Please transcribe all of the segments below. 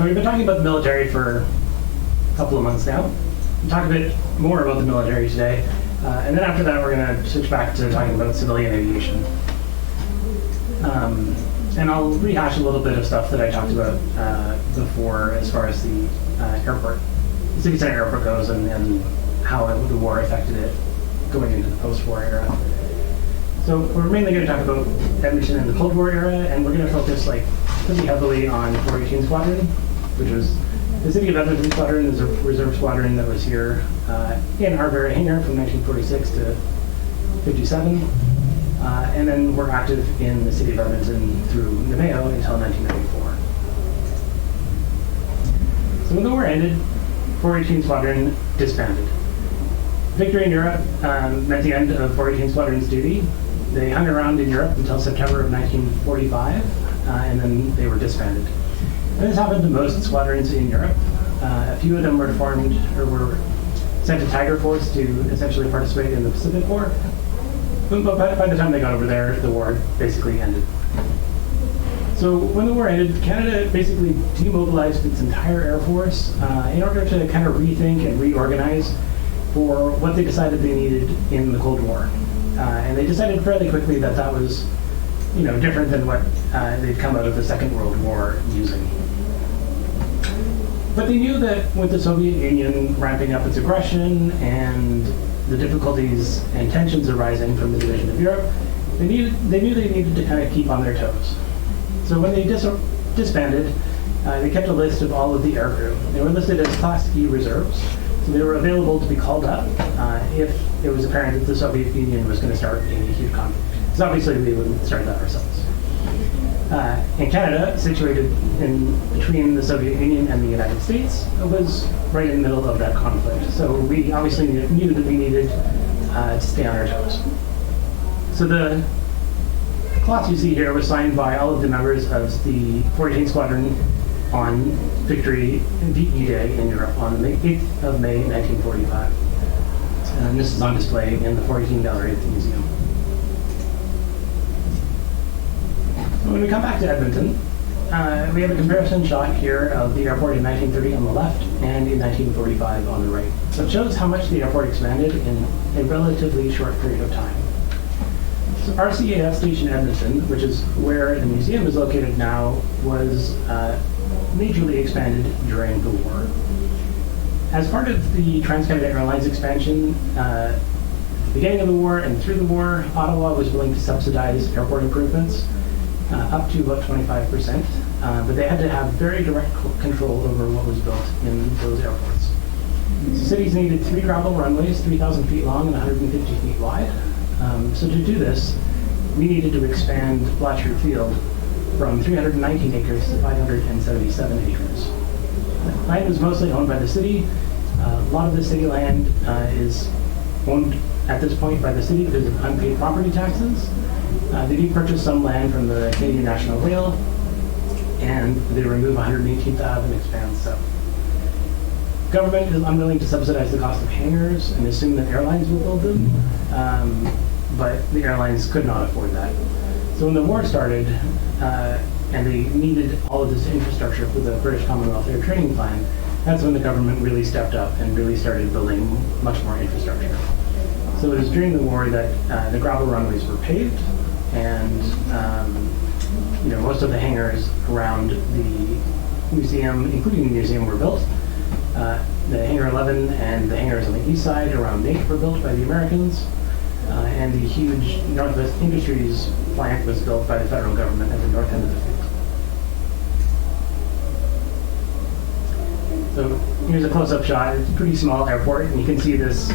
So we've been talking about the military for a couple of months now. We'll talk a bit more about the military today, and then after that we're going to switch back to talking about civilian aviation. And I'll rehash a little bit of stuff that I talked about before as far as the airport, the city center airport goes, and how the war affected it going into the post-war era. So we're mainly going to talk about Edmonton in the Cold War era, and we're going to focus pretty heavily on 418 Squadron, which was the City of Edmonton Squadron, is a reserve squadron that was here in our very hangar from 1946 to 57. And then we're active in the City of Edmonton through Namao until 1994. So when the war ended, 418 Squadron disbanded. Victory in Europe meant the end of 418 Squadron's duty. They hung around in Europe until September of 1945, and then they were disbanded. And this happened to most squadrons in Europe. A few of them were formed or were sent to Tiger Force to essentially participate in the Pacific War. But by the time they got over there, the war basically ended. So when the war ended, Canada basically demobilized its entire Air Force in order to kind of rethink and reorganize for what they decided they needed in the Cold War. And they decided fairly quickly that that was, different than what they'd come out of the Second World War using. But they knew that with the Soviet Union ramping up its aggression and the difficulties and tensions arising from the division of Europe, they knew they needed to kind of keep on their toes. So when they disbanded, they kept a list of all of the aircrew. They were listed as Class E reserves, so they were available to be called up if it was apparent that the Soviet Union was going to start a huge conflict. Because obviously we wouldn't start that ourselves. In Canada, situated in between the Soviet Union and the United States, it was right in the middle of that conflict. So we obviously knew that we needed to stay on our toes. So the class you see here was signed by all of the members of the 418 Squadron on Victory VE Day in Europe on the 8th of May, 1945. And this is on display in the 418 Gallery at the museum. When we come back to Edmonton, we have a comparison shot here of the airport in 1930 on the left and in 1945 on the right. So it shows how much the airport expanded in a relatively short period of time. So RCAF Station Edmonton, which is where the museum is located now, was majorly expanded during the war. As part of the Trans-Canada Airlines expansion, at the beginning of the war and through the war, Ottawa was willing to subsidize airport improvements up to about 25%, but they had to have very direct control over what was built in those airports. So cities needed 3 gravel runways, 3,000 feet long and 150 feet wide. So to do this, we needed to expand Blatchford Field from 319 acres to 577 acres. Land was mostly owned by the city. A lot of the city land is owned at this point by the city because of unpaid property taxes. They did purchase some land from the Canadian National Rail, and they remove 118th Ave and expand south. Government is unwilling to subsidize the cost of hangars and assume that airlines will build them, but the airlines could not afford that. So when the war started, and they needed all of this infrastructure for the British Commonwealth Air Training Plan, that's when the government really stepped up and really started building much more infrastructure. So it was during the war that the gravel runways were paved, and most of the hangars around the museum, including the museum, were built. The Hangar 11 and the hangars on the east side around NAIT were built by the Americans, and the huge Northwest Industries plant was built by the federal government at the north end of the field. So here's a close-up shot. It's a pretty small airport, and you can see this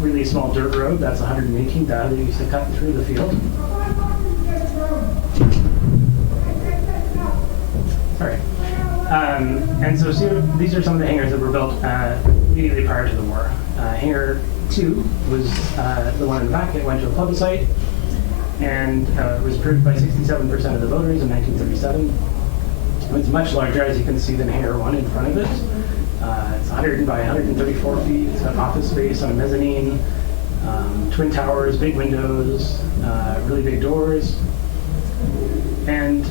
really small dirt road. That's 118th Ave that used to cut through the field. Sorry. And so these are some of the hangars that were built immediately prior to the war. Hangar 2 was the one in the back. It went to a plebiscite and was approved by 67% of the voters in 1937. It's much larger, as you can see, than Hangar 1 in front of it. It's 100 by 134 feet. It's got office space on a mezzanine, twin towers, big windows, really big doors. And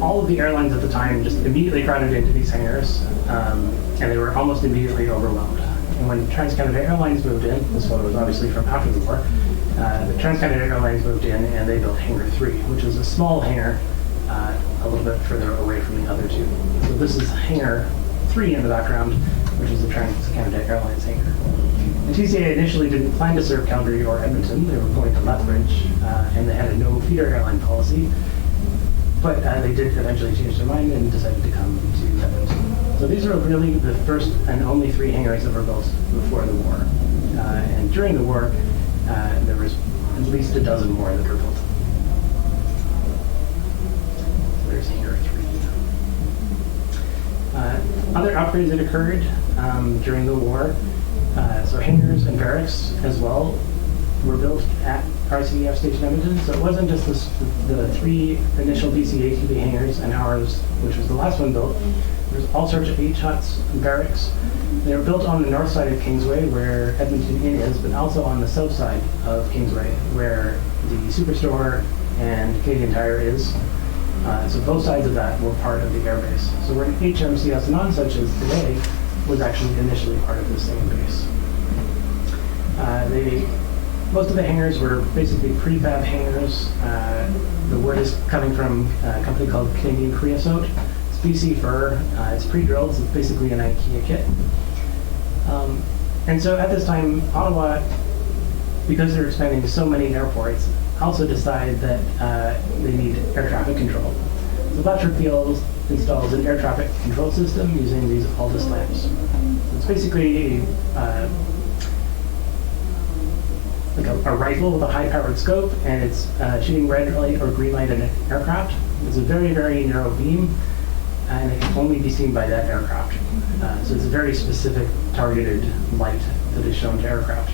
all of the airlines at the time just immediately crowded into these hangars, and they were almost immediately overwhelmed. And when Trans-Canada Airlines moved in, this photo was obviously from after the war, the Trans-Canada Airlines moved in and they built Hangar 3, which is a small hangar a little bit further away from the other two. So this is Hangar 3 in the background, which is the Trans-Canada Airlines hangar. And TCA initially didn't plan to serve Calgary or Edmonton. They were going to Lethbridge, and they had a no feeder airline policy. But they did eventually change their mind and decided to come to Edmonton. So these are really the first and only 3 hangars that were built before the war. And during the war, there was at least a dozen more that were built. So there's Hangar 3. Other upgrades that occurred during the war, so hangars and barracks as well were built at RCEF Station Edmonton. So it wasn't just the 3 initial BC-ATV hangars and ours, which was the last one built. There's all sorts of H huts and barracks. They were built on the north side of Kingsway, where Edmonton Inn is, but also on the south side of Kingsway, where the Superstore and Canadian Tire is. So both sides of that were part of the airbase. So where HMCS Nonsuch is today was actually initially part of the same base. Most of the hangars were basically prefab hangars. The wood is coming from a company called Canadian Creosote. It's BC fir. It's pre-drilled, so it's basically an IKEA kit. And so at this time, Ottawa, because they're expanding to so many airports, also decide that they need air traffic control. So Blatchford Field installs an air traffic control system using these Aldous lamps. It's basically like a rifle with a high-powered scope, and it's shooting red light or green light at an aircraft. It's a very, very narrow beam, and it can only be seen by that aircraft. So it's a very specific targeted light that is shown to aircraft.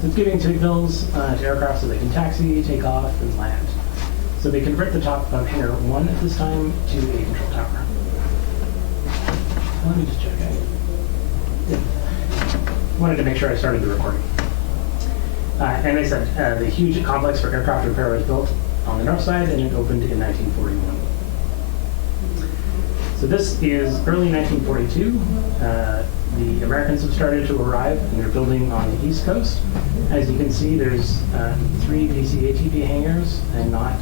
So it's giving signals to aircraft so they can taxi, take off, and land. So they convert the top of Hangar 1 at this time to a control tower. Let me just check. Wanted to make sure I started the recording. And I said the huge complex for aircraft repair was built on the north side, and it opened in 1941. So this is early 1942. The Americans have started to arrive, and they're building on the East Coast. As you can see, there's 3 BC-ATV hangars and not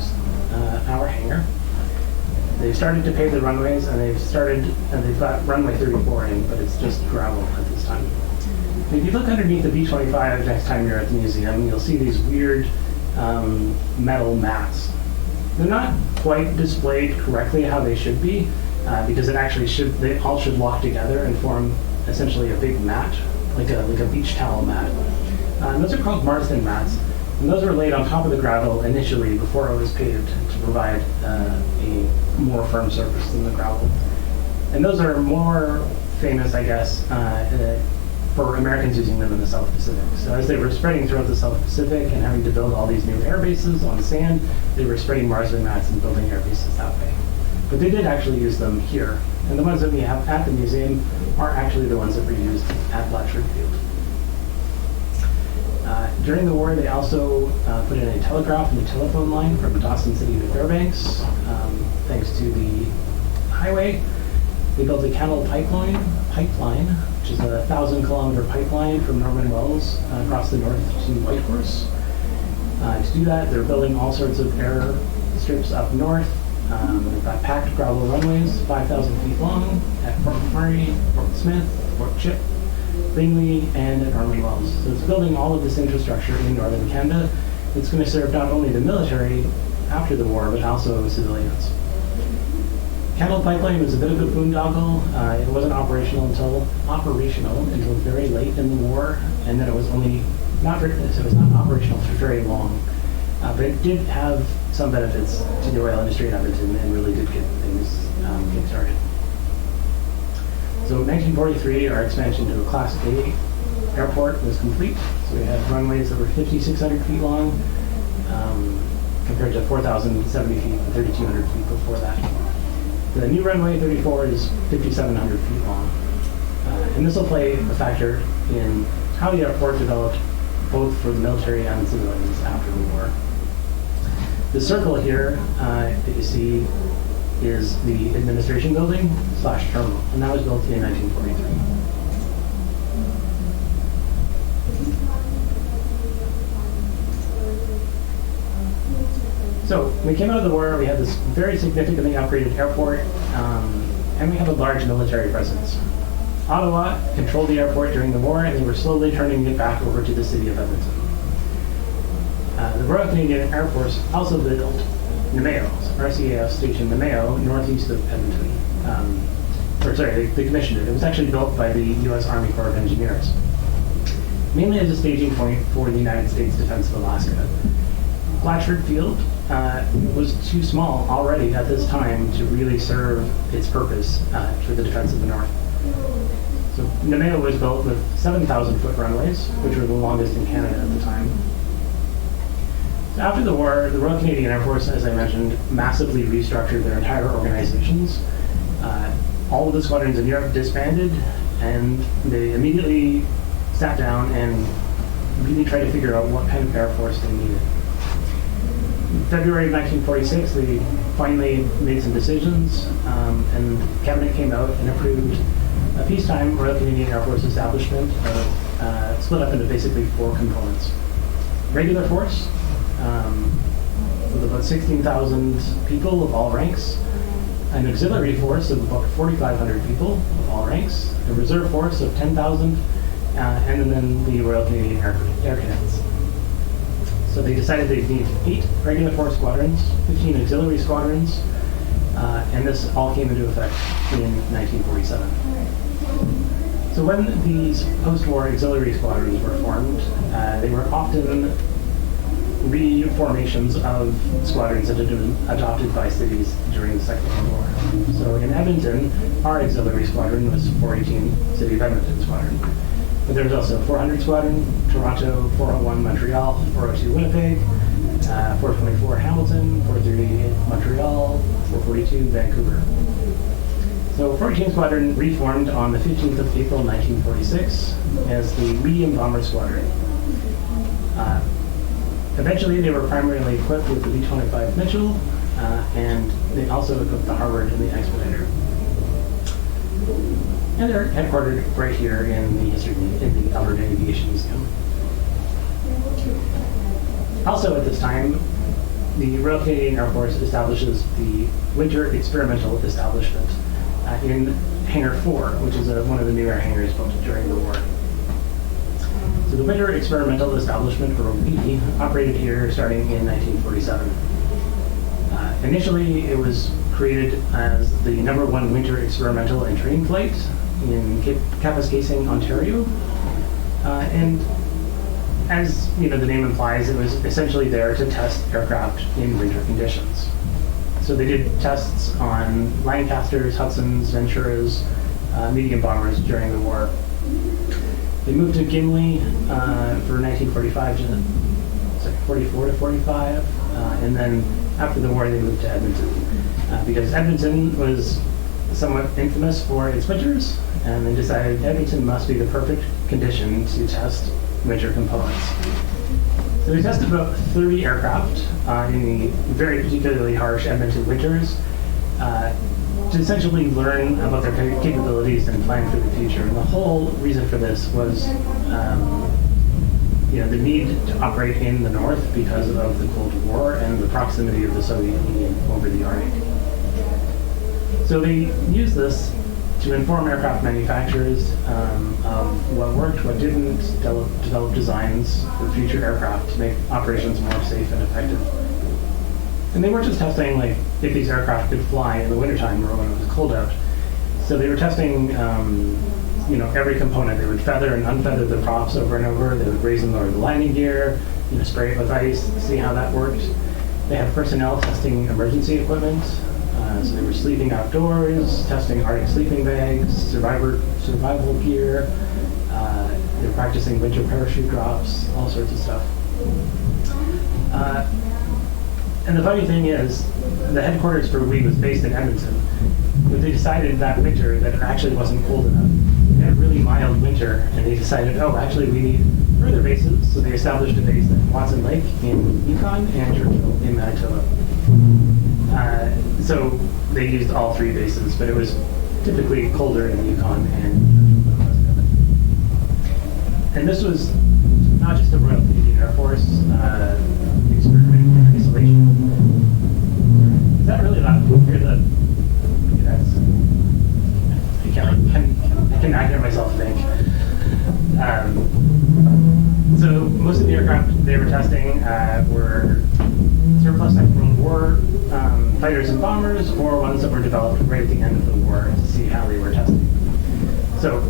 our hangar. They've started to pave the runways, and they've got runway 34 in, but it's just gravel at this time. If you look underneath the B-25 next time you're at the museum, you'll see these weird metal mats. They're not quite displayed correctly how they should be, because they all should lock together and form essentially a big mat, like a beach towel mat. And those are called Marsden mats, and those were laid on top of the gravel initially before it was paved to provide a more firm surface than the gravel. And those are more famous, I guess, for Americans using them in the South Pacific. So as they were spreading throughout the South Pacific and having to build all these new air bases on sand, they were spreading Marsden mats and building air bases that way. But they did actually use them here. And the ones that we have at the museum are actually the ones that were used at Blatchford Field. During the war, they also put in a telegraph and a telephone line from Dawson City to Fairbanks. Thanks to the highway, they built a cattle pipeline, which is a 1,000-kilometer pipeline from Norman Wells across the north to Whitehorse. To do that, they're building all sorts of air strips up north. They've got packed gravel runways, 5,000 feet long, at Fort McMurray, Fort Smith, Fort Chip, Bingley, and at Norman Wells. So it's building all of this infrastructure in northern Canada. It's going to serve not only the military after the war, but also civilians. Cattle Pipeline was a bit of a boondoggle. It wasn't operational until very late in the war, and then it was not operational for very long. But it did have some benefits to the oil industry in Edmonton and really did get things kick-started. So in 1943, our expansion to a Class A airport was complete. So we had runways that were 5,600 feet long compared to 4,070 feet and 3,200 feet before that. The new runway 34 is 5,700 feet long. And this will play a factor in how the airport developed both for the military and civilians after the war. The circle here that you see is the administration building / terminal, and that was built in 1943. So we came out of the war, we had this very significantly upgraded airport, and we had a large military presence. Ottawa controlled the airport during the war, and they were slowly turning it back over to the city of Edmonton. The Royal Canadian Air Force also built Namao, RCAF station Namao, northeast of Edmonton. They commissioned it. It was actually built by the U.S. Army Corps of Engineers, mainly as a staging point for the United States defense of Alaska. Blatchford Field was too small already at this time to really serve its purpose for the defense of the North. So Namao was built with 7,000-foot runways, which were the longest in Canada at the time. So after the war, the Royal Canadian Air Force, as I mentioned, massively restructured their entire organizations. All of the squadrons in Europe disbanded, and they immediately sat down and really tried to figure out what kind of air force they needed. In February of 1946, they finally made some decisions, and Cabinet came out and approved a peacetime Royal Canadian Air Force establishment split up into basically 4 components. Regular force, with about 16,000 people of all ranks, an auxiliary force of about 4,500 people of all ranks, a reserve force of 10,000, and then the Royal Canadian Air Cadets. So they decided they'd need 8 regular force squadrons, 15 auxiliary squadrons, and this all came into effect in 1947. So when these post-war auxiliary squadrons were formed, they were often reformations of squadrons that had been adopted by cities during the Second World War. So in Edmonton, our auxiliary squadron was 418 City of Edmonton Squadron. But there was also 400 Squadron, Toronto, 401 Montreal, 402 Winnipeg, 424 Hamilton, 438 Montreal, 442 Vancouver. So 418 Squadron reformed on the 15th of April 1946 as the Medium Bomber Squadron. Eventually, they were primarily equipped with the B-25 Mitchell, and they also equipped the Harvard and the Expediter. And they're headquartered right here in the Alberta Aviation Museum. Also at this time, the Royal Canadian Air Force establishes the Winter Experimental Establishment in Hangar 4, which is one of the newer hangars built during the war. So the Winter Experimental Establishment, or WE, operated here starting in 1947. Initially, it was created as the #1 winter experimental and training flight in Kapuskasing, Ontario. And as the name implies, it was essentially there to test aircraft in winter conditions. So they did tests on Lancasters, Hudsons, Venturas, medium bombers during the war. They moved to Gimli for 1944 to 45, and then after the war they moved to Edmonton because Edmonton was somewhat infamous for its winters, and they decided Edmonton must be the perfect condition to test winter components. So we tested about 30 aircraft in the very particularly harsh Edmonton winters to essentially learn about their capabilities and plan for the future. And the whole reason for this was the need to operate in the north because of the Cold War and the proximity of the Soviet Union over the Arctic. So they used this to inform aircraft manufacturers of what worked, what didn't, develop designs for future aircraft to make operations more safe and effective. And they weren't just testing if these aircraft could fly in the wintertime or when it was cold out. So they were testing every component. They would feather and unfeather the props over and over. They would raise and lower the landing gear, spray it with ice, see how that worked. They had personnel testing emergency equipment. So they were sleeping outdoors, testing Arctic sleeping bags, survival gear. They were practicing winter parachute drops, all sorts of stuff. And the funny thing is, the headquarters for WE was based in Edmonton, but they decided that winter that it actually wasn't cold enough. They had a really mild winter, and they decided, actually we need further bases, so they established a base at Watson Lake in Yukon and Churchill in Manitoba. So they used all three bases, but it was typically colder in the Yukon and this was not just the Royal Canadian Air Force experimenting with isolation. Is that really loud? Hear the that's I cannot hear myself think. So most of the aircraft they were testing were surplus type World War fighters and bombers, or ones that were developed right at the end of the war to see how they were testing. So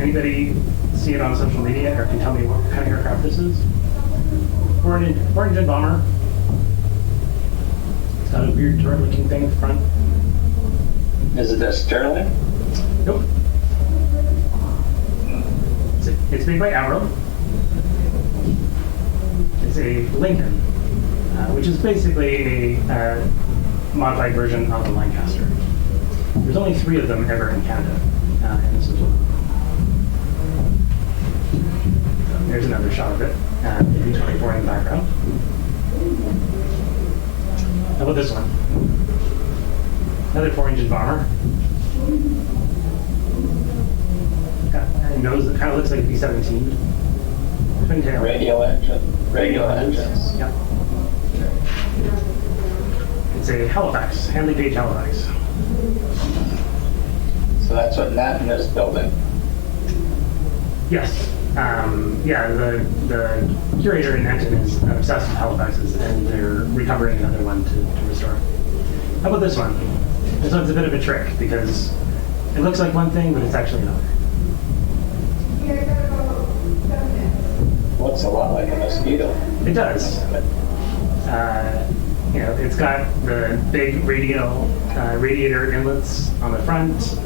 anybody see it on social media or can tell me what kind of aircraft this is? Four-engine bomber. It's got a weird turret-looking thing at the front. Is it a Sterling? Nope. It's made by Avro. It's a Lincoln, which is basically a modified version of a Lancaster. There's only 3 of them ever in Canada, and this is one. So there's another shot of it, the B-24 in the background. How about this one? Another 4-engine bomber. Got a nose that kind of looks like a B-17. Twin tail. Radio engines. Yep. It's a Halifax, Handley Page Halifax. So that's what Nathan is building. Yes. Yeah, the curator in Edmonton is obsessed with Halifaxes, and they're recovering another one to restore. How about this one? This one's a bit of a trick because it looks like one thing, but it's actually another. Looks a lot like a mosquito. It does. It's got the big radiator inlets on the front.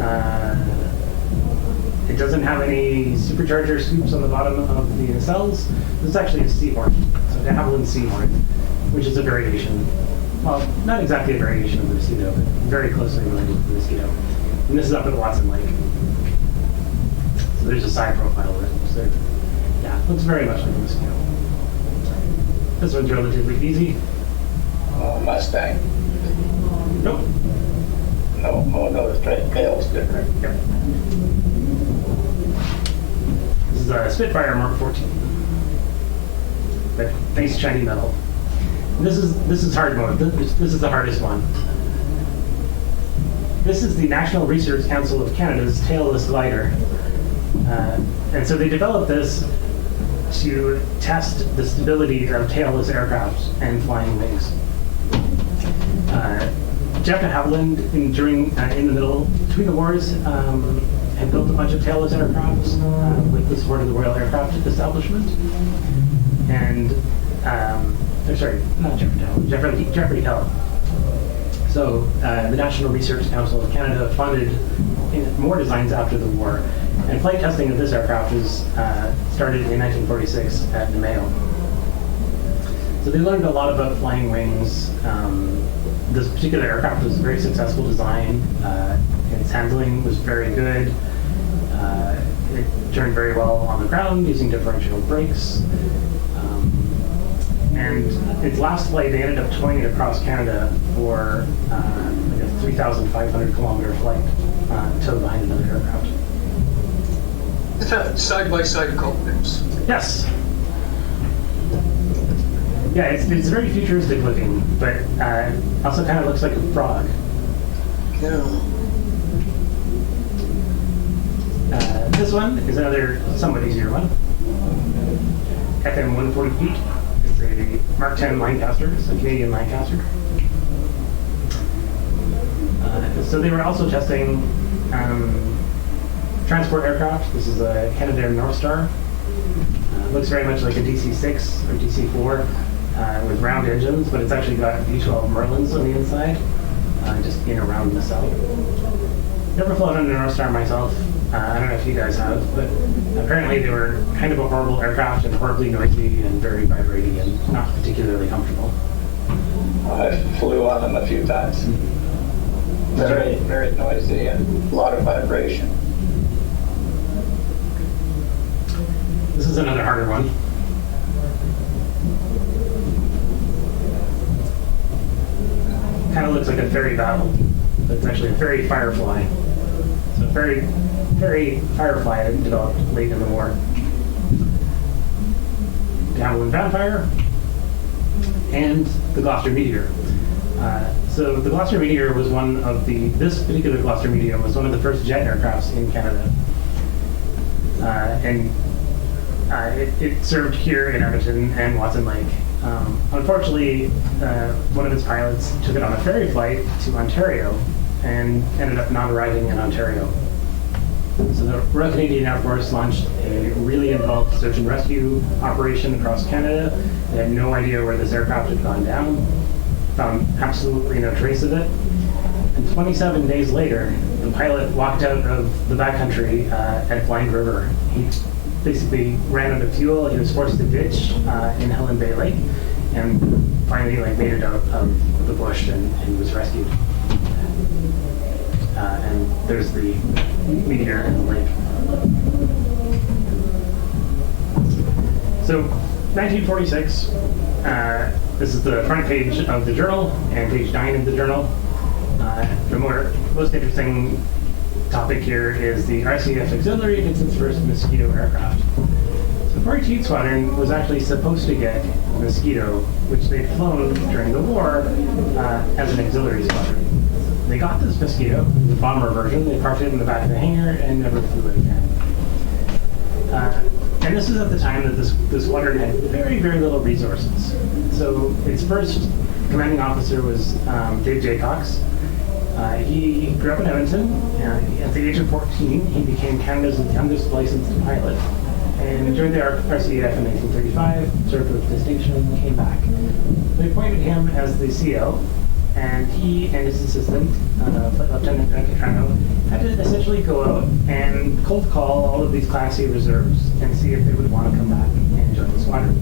It doesn't have any supercharger scoops on the bottom of the nacelles. This is actually a Seahorn, so de Havilland Seahorn, which is a variation. Well, not exactly a variation of the mosquito, but very closely related to the mosquito. And this is up at Watson Lake. So there's a side profile of it. So, yeah, looks very much like a mosquito. This one's relatively easy. Mustang. Nope. No, the tail's different. Yep. This is a Spitfire Mark 14. But nice shiny metal. And this is hard mode. This is the hardest one. This is the National Research Council of Canada's tailless glider. And so they developed this to test the stability of tailless aircraft and flying wings. Jeff de Havilland, in the middle, between the wars, had built a bunch of tailless aircraft with the support of the Royal Aircraft Establishment. And, sorry, not Jeff de Havilland, Jeffrey Hell. So the National Research Council of Canada funded more designs after the war. And flight testing of this aircraft was started in 1946 at Namao. So they learned a lot about flying wings. This particular aircraft was a very successful design. Its handling was very good. It turned very well on the ground using differential brakes. And its last flight, they ended up towing it across Canada for like a 3,500 kilometer flight, towed behind another aircraft. It's a side-by-side cockpits. Yes. Yeah, it's very futuristic looking, but also kind of looks like a frog. Yeah. This one is another somewhat easier one. FM 140 feet. It's a Mark 10 Lancaster. It's a Canadian Lancaster. So they were also testing transport aircraft. This is a Canadair North Star. Looks very much like a DC-6 or DC-4 with round engines, but it's actually got V12 Merlins on the inside, just in a round nacelle. Never flown on a North Star myself. I don't know if you guys have, but apparently they were kind of a horrible aircraft and horribly noisy and very vibrating and not particularly comfortable. I flew on them a few times. Very, very noisy and a lot of vibration. This is another harder one. kind of looks like a ferry battle, but it's actually a ferry firefly. So ferry firefly that developed late in the war. De Havilland Vampire, and the Gloucester Meteor. So the Gloucester Meteor was this particular Gloucester Meteor was one of the first jet aircrafts in Canada. It served here in Edmonton and Watson Lake. Unfortunately, one of its pilots took it on a ferry flight to Ontario and ended up not arriving in Ontario. So the Royal Canadian Air Force launched a really involved search and rescue operation across Canada. They had no idea where this aircraft had gone down, found absolutely no trace of it. And 27 days later, the pilot walked out of the backcountry at Blind River. He basically ran out of fuel. He was forced to ditch in Helen Bay Lake, and finally made it out of the bush and was rescued. And there's the meteor in the lake. So, 1946, this is the front page of the journal and page 9 of the journal. The most interesting topic here is the RCF Auxiliary gets its first Mosquito aircraft. So 418th Squadron was actually supposed to get a Mosquito, which they'd flown during the war as an auxiliary squadron. They got this Mosquito, the bomber version, they parked it in the back of the hangar and never flew it again. And this is at the time that the squadron had very, very little resources. So its first commanding officer was Dave Jaycox. He grew up in Edmonton, and at the age of 14, he became Canada's youngest licensed pilot. And joined the RCAF in 1935, served with distinction, came back. They appointed him as the CO, and he and his assistant, Flight Lieutenant Catrano, had to essentially go out and cold call all of these Class C reserves and see if they would want to come back and join the squadron.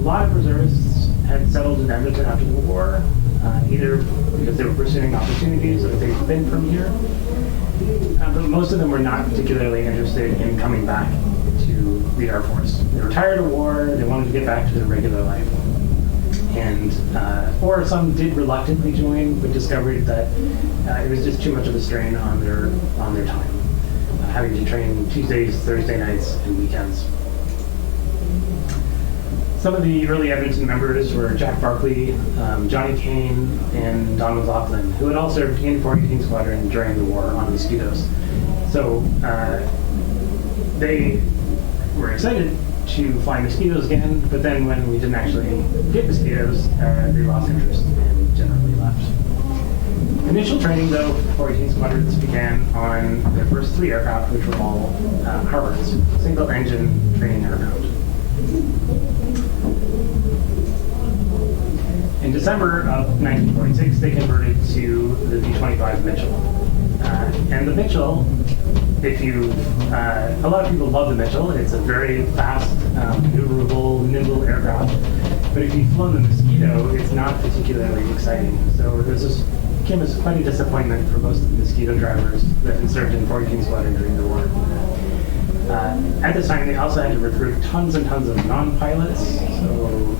A lot of reservists had settled in Edmonton after the war, either because they were pursuing opportunities or they'd been from here. But most of them were not particularly interested in coming back to the Air Force. They were tired of war, they wanted to get back to their regular life. And, or some did reluctantly join, but discovered that it was just too much of a strain on their time, having to train Tuesdays, Thursday nights, and weekends. Some of the early Edmonton members were Jack Barkley, Johnny Kane, and Don McLaughlin, who had all served in 418th Squadron during the war on Mosquitoes. So they were excited to fly Mosquitoes again, but then when we didn't actually get Mosquitoes, they lost interest and generally left. Initial training, though, for 418th Squadrons began on their first 3 aircraft, which were all Harvards, single-engine training aircraft. In December of 1946, they converted to the V-25 Mitchell. And the Mitchell, a lot of people love the Mitchell. It's a very fast, maneuverable, nimble aircraft. But if you've flown the Mosquito, it's not particularly exciting. So this came as quite a disappointment for most of the Mosquito drivers that had served in 418th Squadron during the war. At this time, they also had to recruit tons and tons of non-pilots. So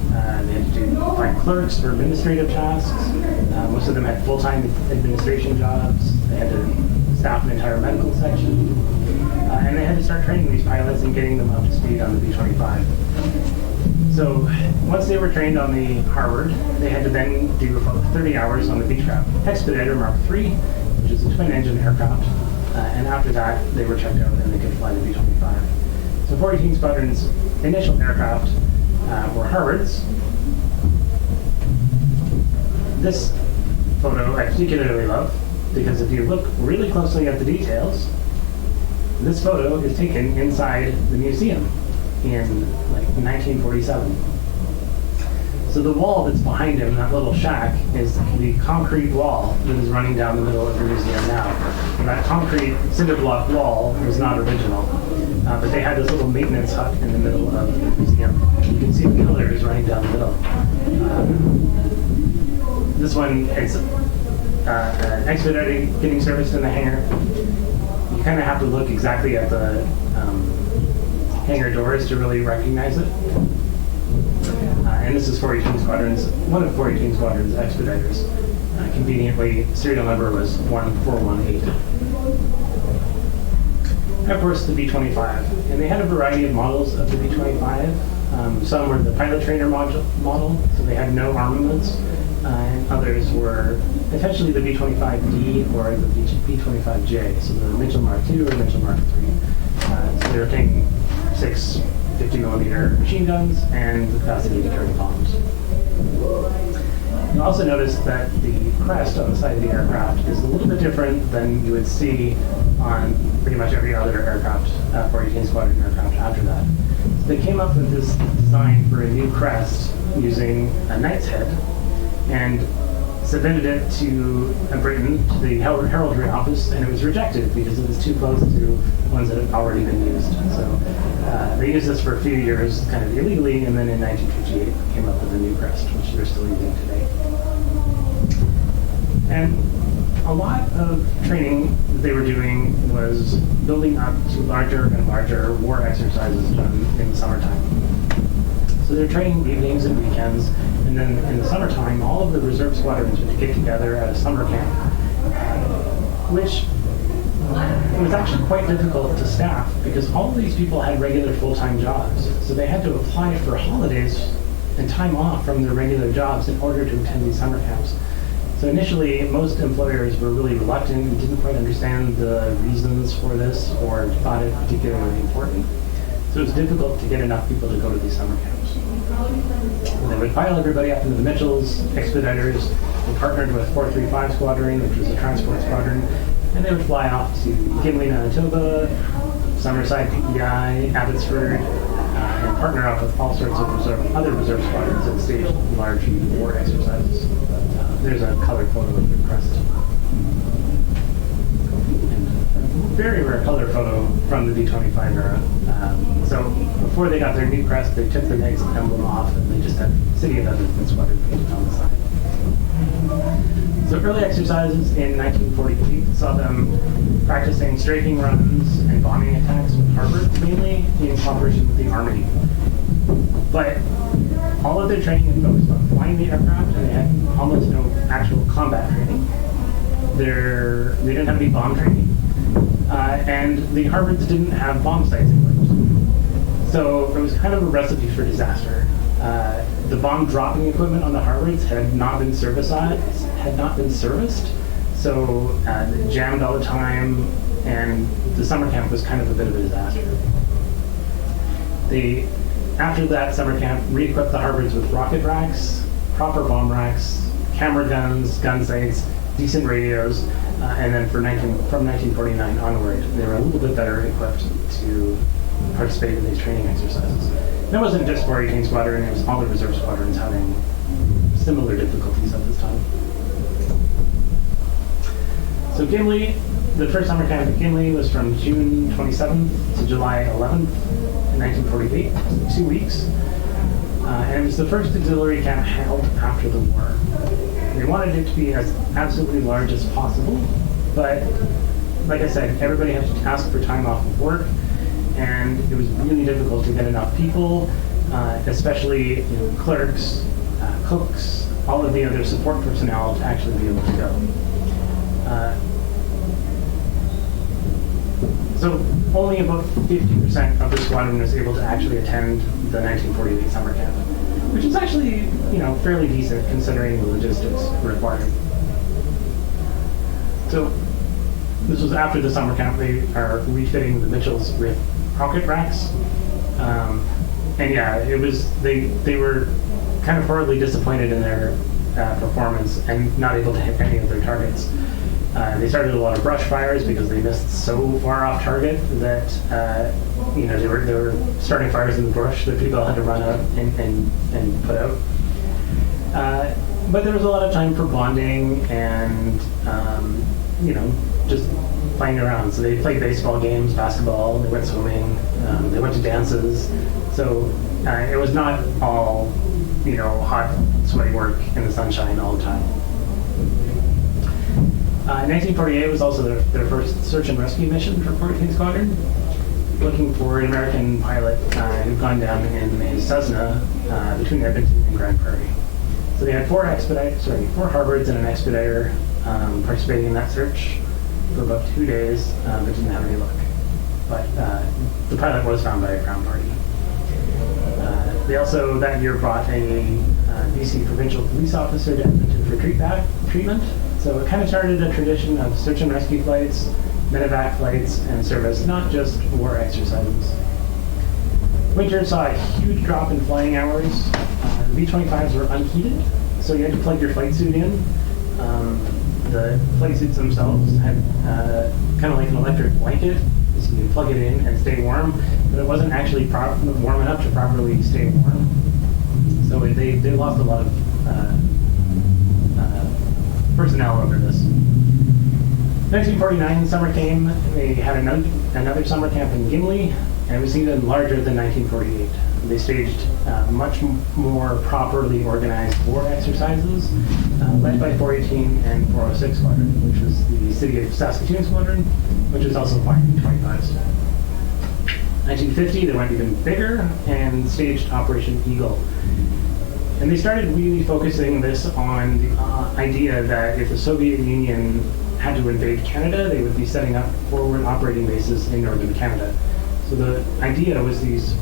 they had to find clerks for administrative tasks. Most of them had full-time administration jobs. They had to staff an entire medical section. And they had to start training these pilots and getting them up to speed on the B-25. So once they were trained on the Harvard, they had to then do about 30 hours on the Beechcraft Expediter Mark III, which is a twin-engine aircraft. And after that, they were checked out and they could fly the B-25. So 418th Squadron's initial aircraft were Harvards. This photo I particularly love because if you look really closely at the details, this photo is taken inside the museum in 1947. So the wall that's behind him, that little shack, is the concrete wall that is running down the middle of the museum now. And that concrete cinder block wall was not original, but they had this little maintenance hut in the middle of the museum. You can see the pillars running down the middle. This one is an expediter getting serviced in the hangar. You kind of have to look exactly at the hangar doors to really recognize it. And this is 418 Squadron's, one of 418 Squadron's expediters Conveniently, serial number was 1418. And of course, the B-25. And they had a variety of models of the B-25. Some were the pilot trainer model, so they had no armaments. And others were essentially the B-25D or the B-25J, so the Mitchell Mark II or Mitchell Mark III. So they were taking 6 50-millimeter machine guns and the capacity to carry bombs. You'll also notice that the crest on the side of the aircraft is a little bit different than you would see on pretty much every other aircraft, 418 Squadron aircraft after that. So they came up with this design for a new crest using a knight's head and submitted it to Britain, to the Heraldry Office, and it was rejected because it was too close to ones that had already been used. So they used this for a few years, kind of illegally, and then in 1958 came up with a new crest, which they're still using today. And a lot of training that they were doing was building up to larger and larger war exercises done in the summertime. So they're training evenings and weekends, and then in the summertime, all of the reserve squadrons would get together at a summer camp, which was actually quite difficult to staff because all of these people had regular full-time jobs. So they had to apply for holidays and time off from their regular jobs in order to attend these summer camps. So initially, most employers were really reluctant and didn't quite understand the reasons for this or thought it particularly important. So it was difficult to get enough people to go to these summer camps. And they would file everybody up into the Mitchells, Expeditors. They partnered with 435 Squadron, which was a transport squadron, and they would fly off to Gimli, Manitoba, Summerside, PEI, Abbotsford, and partner up with all sorts of other reserve squadrons that staged large war exercises. There's a colored photo of the crest. And a very rare color photo from the B-25 era. So before they got their new crest, they took the knight's emblem off and they just had City of Edmonton Squadron painted on the side. So early exercises in 1943 saw them practicing strafing runs and bombing attacks with harbors, mainly in cooperation with the Army. But all of their training had focused on flying the aircraft, and they had almost no actual combat training. They didn't have any bomb training, and the harbors didn't have bomb sights equipped. So it was kind of a recipe for disaster. The bomb dropping equipment on the harbors had not been serviced, so it jammed all the time, and the summer camp was kind of a bit of a disaster. After that summer camp, re-equipped the harbors with rocket racks, proper bomb racks, camera guns, gun sights, decent radios, and then from 1949 onward, they were a little bit better equipped to participate in these training exercises. And it wasn't just 418 Squadron, it was all the reserve squadrons having similar difficulties at this time. So Gimli, the first summer camp at Gimli was from June 27th to July 11th in 1948, 2 weeks. And it was the first auxiliary camp held after the war. They wanted it to be as absolutely large as possible, but like I said, everybody had to ask for time off of work, and it was really difficult to get enough people, especially clerks, cooks, all of the other support personnel to actually be able to go. So only about 50% of the squadron was able to actually attend the 1948 summer camp, which is actually, fairly decent considering the logistics required. So this was after the summer camp. They are refitting the Mitchells with rocket racks, and yeah, it was they were kind of horribly disappointed in their performance and not able to hit any of their targets. They started a lot of brush fires because they missed so far off target that they were starting fires in the bush that people had to run out and put out. But there was a lot of time for bonding and just playing around. So they played baseball games, basketball. They went swimming. They went to dances. So it was not all hot, sweaty work in the sunshine all the time. 1948 was also their first search and rescue mission for 418 Squadron, looking for an American pilot who'd gone down in a Cessna between Edmonton and Grand Prairie. So they had four Harvards and an expediter participating in that search for about 2 days, but didn't have any luck. But the pilot was found by a Crown party. They also that year brought a BC provincial police officer to Edmonton for treatment. So it kind of started a tradition of search and rescue flights, medevac flights, and service, not just war exercises. Winter saw a huge drop in flying hours. The B-25s were unheated, so you had to plug your flight suit in. The flight suits themselves had kind of like an electric blanket, so you could plug it in and stay warm, but it wasn't actually warm enough to properly stay warm. So they lost a lot of personnel over this. 1949, summer came. They had another summer camp in Gimli, and it was even larger than 1948. They staged much more properly organized war exercises, led by 418 and 406 Squadron, which was the City of Saskatoon Squadron, which was also flying B-25s. 1950, they went even bigger and staged Operation Eagle. And they started really focusing this on the idea that if the Soviet Union had to invade Canada, they would be setting up forward operating bases in northern Canada. So the idea was these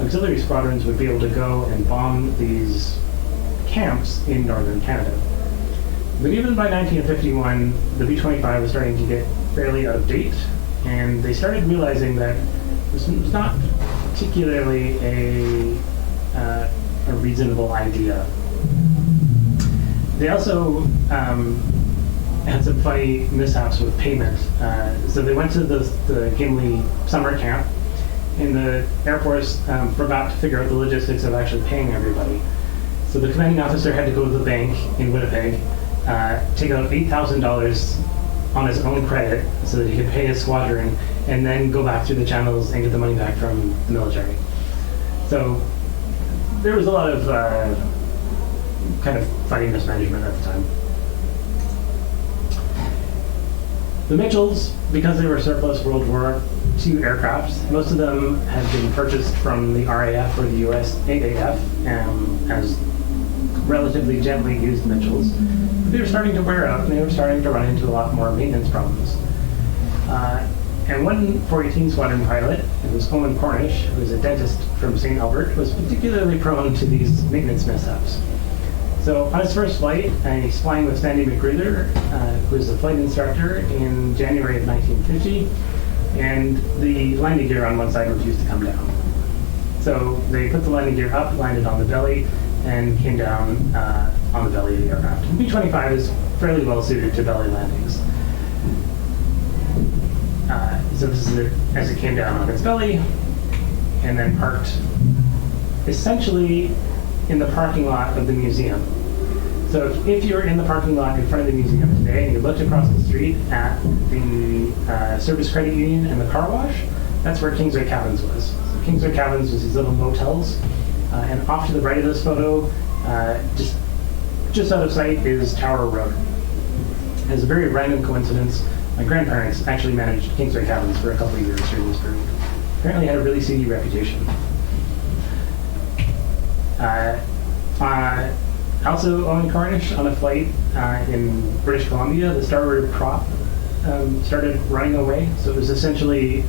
auxiliary squadrons would be able to go and bomb these camps in northern Canada. But even by 1951, the B-25 was starting to get fairly out of date, and they started realizing that this was not particularly a reasonable idea. They also had some funny mishaps with payment. So they went to the Gimli summer camp, and the Air Force forgot to figure out the logistics of actually paying everybody. So the commanding officer had to go to the bank in Winnipeg, take out $8,000 on his own credit so that he could pay his squadron, and then go back through the channels and get the money back from the military. So there was a lot of kind of funny mismanagement at the time. The Mitchells, because they were surplus World War II aircraft, most of them had been purchased from the RAF or the US AAF as relatively gently used Mitchells. But they were starting to wear out, and they were starting to run into a lot more maintenance problems. And one 418 Squadron pilot, it was Owen Cornish, who was a dentist from St. Albert, was particularly prone to these maintenance mishaps. So on his first flight, he's flying with Sandy McGruder, who was the flight instructor in January of 1950, and the landing gear on one side refused to come down. So they put the landing gear up, landed on the belly, and came down on the belly of the aircraft. The B-25 is fairly well suited to belly landings. So this is it as it came down on its belly, and then parked essentially in the parking lot of the museum. So if you were in the parking lot in front of the museum today and you looked across the street at the Service Credit Union and the car wash, that's where Kingsway Cabins was. So Kingsway Cabins was these little motels, and off to the right of this photo, just out of sight, is Tower Road. As a very random coincidence, my grandparents actually managed Kingsway Cabins for a couple of years during this period. Apparently had a really seedy reputation. Also, Owen Cornish on a flight in British Columbia, the starboard prop started running away. So it was essentially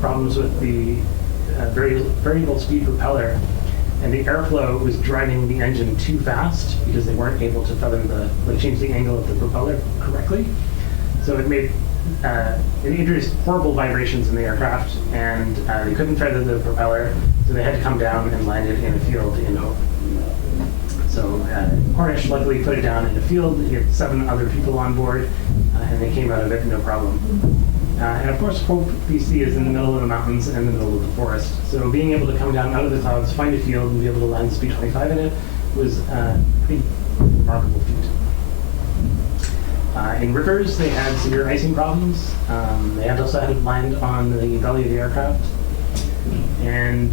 problems with the variable speed propeller, and the airflow was driving the engine too fast because they weren't able to change the angle of the propeller correctly. So it made it introduced horrible vibrations in the aircraft, and they couldn't feather the propeller, so they had to come down and land it in a field in Hope. So Cornish luckily put it down in a field. He had 7 other people on board, and they came out of it no problem. And of course, Hope, BC is in the middle of the mountains and the middle of the forest. So being able to come down out of the clouds, find a field, and be able to land the B-25 in it was a pretty remarkable feat. In rivers, they had severe icing problems. They had also had to land on the belly of the aircraft. And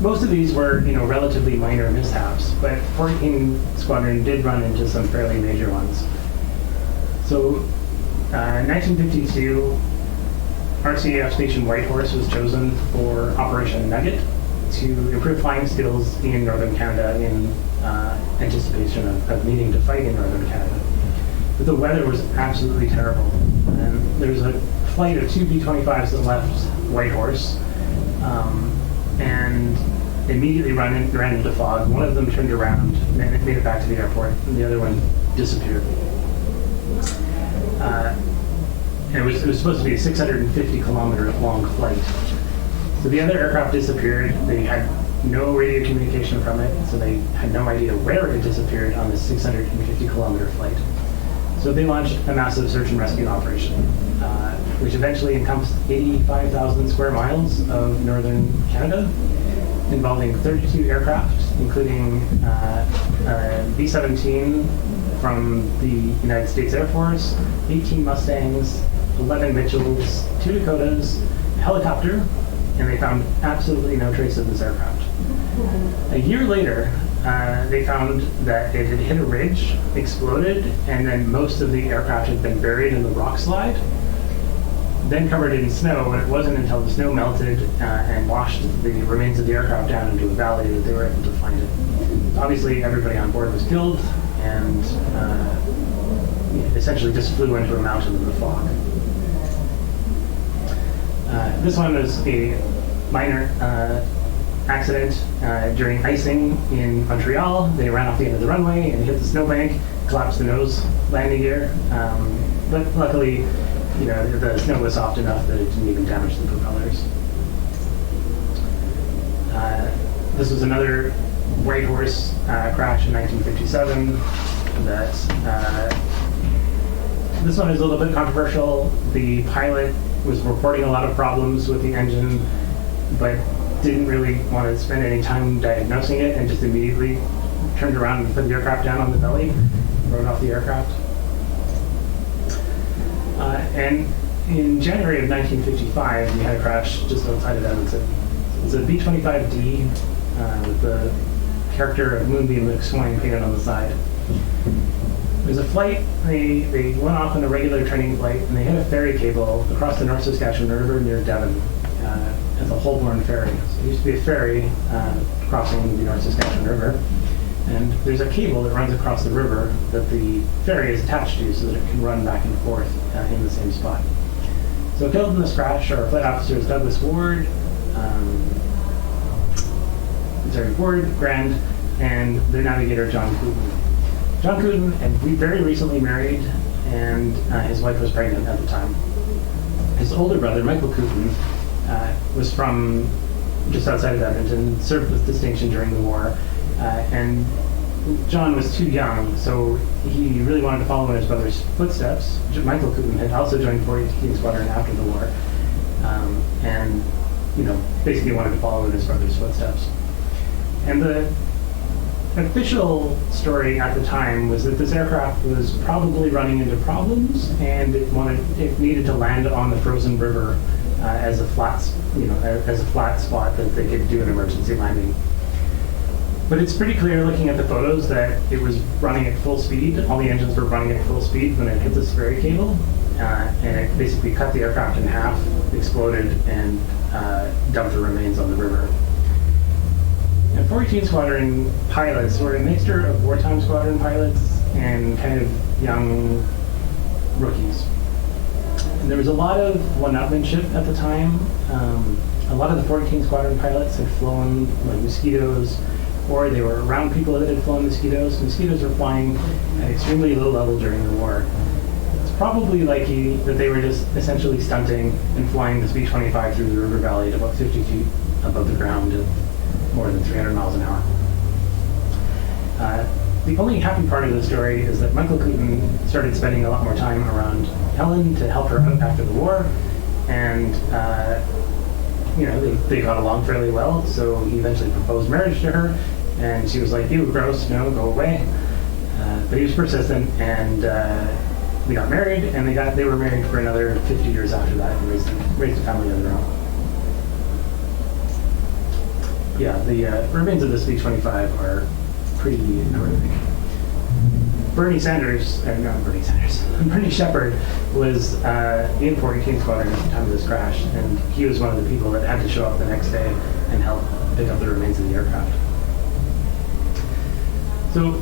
most of these were, relatively minor mishaps, but 14 Squadron did run into some fairly major ones. So, 1952, RCAF Station Whitehorse was chosen for Operation Nugget to improve flying skills in northern Canada in anticipation of needing to fight in northern Canada. But the weather was absolutely terrible. And there was a flight of two B-25s that left Whitehorse, and immediately ran into fog. One of them turned around and made it back to the airport, and the other one disappeared. And it was supposed to be a 650-kilometer long flight. So the other aircraft disappeared. They had no radio communication from it, so they had no idea where it disappeared on this 650-kilometer flight. So they launched a massive search and rescue operation, which eventually encompassed 85,000 square miles of northern Canada, involving 32 aircraft, including B-17 from the United States Air Force, 18 Mustangs, 11 Mitchells, 2 Dakotas, a helicopter, and they found absolutely no trace of this aircraft. A year later, they found that it had hit a ridge, exploded, and then most of the aircraft had been buried in the rock slide, then covered in snow, and it wasn't until the snow melted and washed the remains of the aircraft down into a valley that they were able to find it. Obviously, everybody on board was killed, and essentially just flew into a mountain in the fog. This one was a minor accident during icing in Montreal. They ran off the end of the runway and hit the snowbank, collapsed the nose landing gear. But luckily, the snow was soft enough that it didn't even damage the propellers. This was another Whitehorse crash in 1957. This one is a little bit controversial. The pilot was reporting a lot of problems with the engine, but didn't really want to spend any time diagnosing it, and just immediately turned around and put the aircraft down on the belly, rode off the aircraft. And in January of 1955, we had a crash just outside of Edmonton. It's a B-25D with the character of Moonbeam McSwain painted on the side. It was a flight. They went off on a regular training flight, and they hit a ferry cable across the North Saskatchewan River near Devon at the Holborn Ferry. So it used to be a ferry crossing the North Saskatchewan River, and there's a cable that runs across the river that the ferry is attached to so that it can run back and forth in the same spot. So killed in this crash are flight officers Douglas Ward, Grand, and the navigator John Cooten. John Cooten had very recently married, and his wife was pregnant at the time. His older brother, Michael Cooten, was from just outside of Edmonton, served with distinction during the war, and John was too young, so he really wanted to follow in his brother's footsteps. Michael Cooten had also joined 42nd Squadron after the war, and basically wanted to follow in his brother's footsteps. And the official story at the time was that this aircraft was probably running into problems, and it needed to land on the frozen river as a flat spot that they could do an emergency landing. But it's pretty clear, looking at the photos, that it was running at full speed. All the engines were running at full speed when it hit this ferry cable, and it basically cut the aircraft in half, exploded, and dumped the remains on the river. And 42nd Squadron pilots were a mixture of wartime squadron pilots and kind of young rookies. And there was a lot of one-upmanship at the time. A lot of the 42nd Squadron pilots had flown like Mosquitoes, or they were around people that had flown Mosquitoes. Mosquitoes were flying at extremely low level during the war. It's probably likely that they were just essentially stunting and flying this B-25 through the river valley at about 50 feet above the ground at more than 300 miles an hour. The only happy part of the story is that Michael Cooten started spending a lot more time around Helen to help her out after the war, and they got along fairly well, so he eventually proposed marriage to her, and she was like, "You gross, no, go away." But he was persistent, and they got married, and they were married for another 50 years after that, and raised a family of their own. Yeah, the remains of this B-25 are pretty horrific. Bernie Shepard was in 42nd Squadron at the time of this crash, and he was one of the people that had to show up the next day and help pick up the remains of the aircraft. So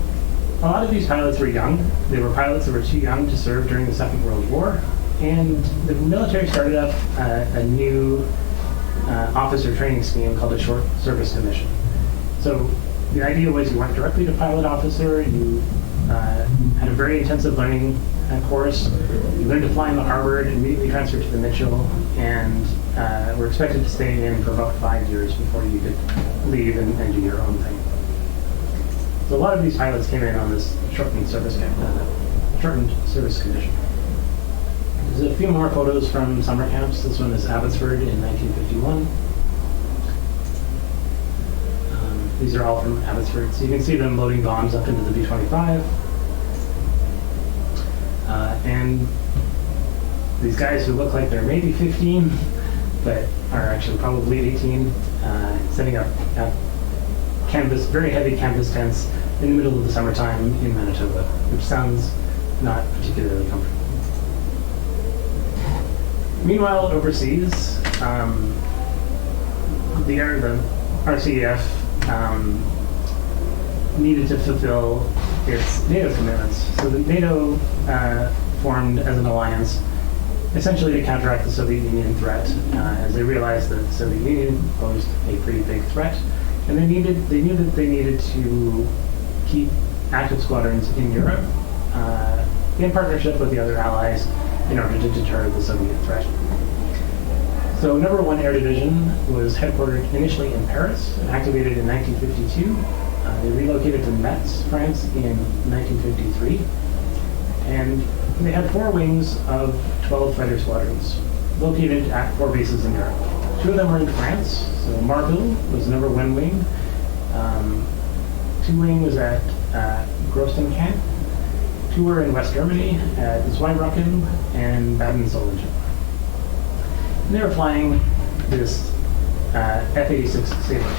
a lot of these pilots were young. They were pilots that were too young to serve during the Second World War. And the military started up a new officer training scheme called a short service commission. So the idea was you went directly to pilot officer, you had a very intensive learning course, you learned to fly in the Harvard, immediately transferred to the Mitchell, and were expected to stay in for about 5 years before you could leave and do your own thing. So a lot of these pilots came in on this shortened service commission. There's a few more photos from summer camps. This one is Abbotsford in 1951. These are all from Abbotsford. So you can see them loading bombs up into the B-25. And these guys who look like they're maybe 15, but are actually probably 18, setting up canvas, very heavy canvas tents in the middle of the summertime in Manitoba, which sounds not particularly comfortable. Meanwhile, overseas, the RCEF needed to fulfill its NATO commitments. So the NATO formed as an alliance essentially to counteract the Soviet Union threat, as they realized that the Soviet Union posed a pretty big threat, and they knew that they needed to keep active squadrons in Europe in partnership with the other allies in order to deter the Soviet threat. So number 1 Air Division was headquartered initially in Paris, activated in 1952. They relocated to Metz, France in 1953. And they had 4 wings of 12 fighter squadrons located at 4 bases in Europe. 2 of them were in France. So Marville was number 1 wing. 2 wing was at Grosten Camp. 2 were in West Germany at Zweibrücken and Baden-Solingen. And they were flying this F-86 Sabre.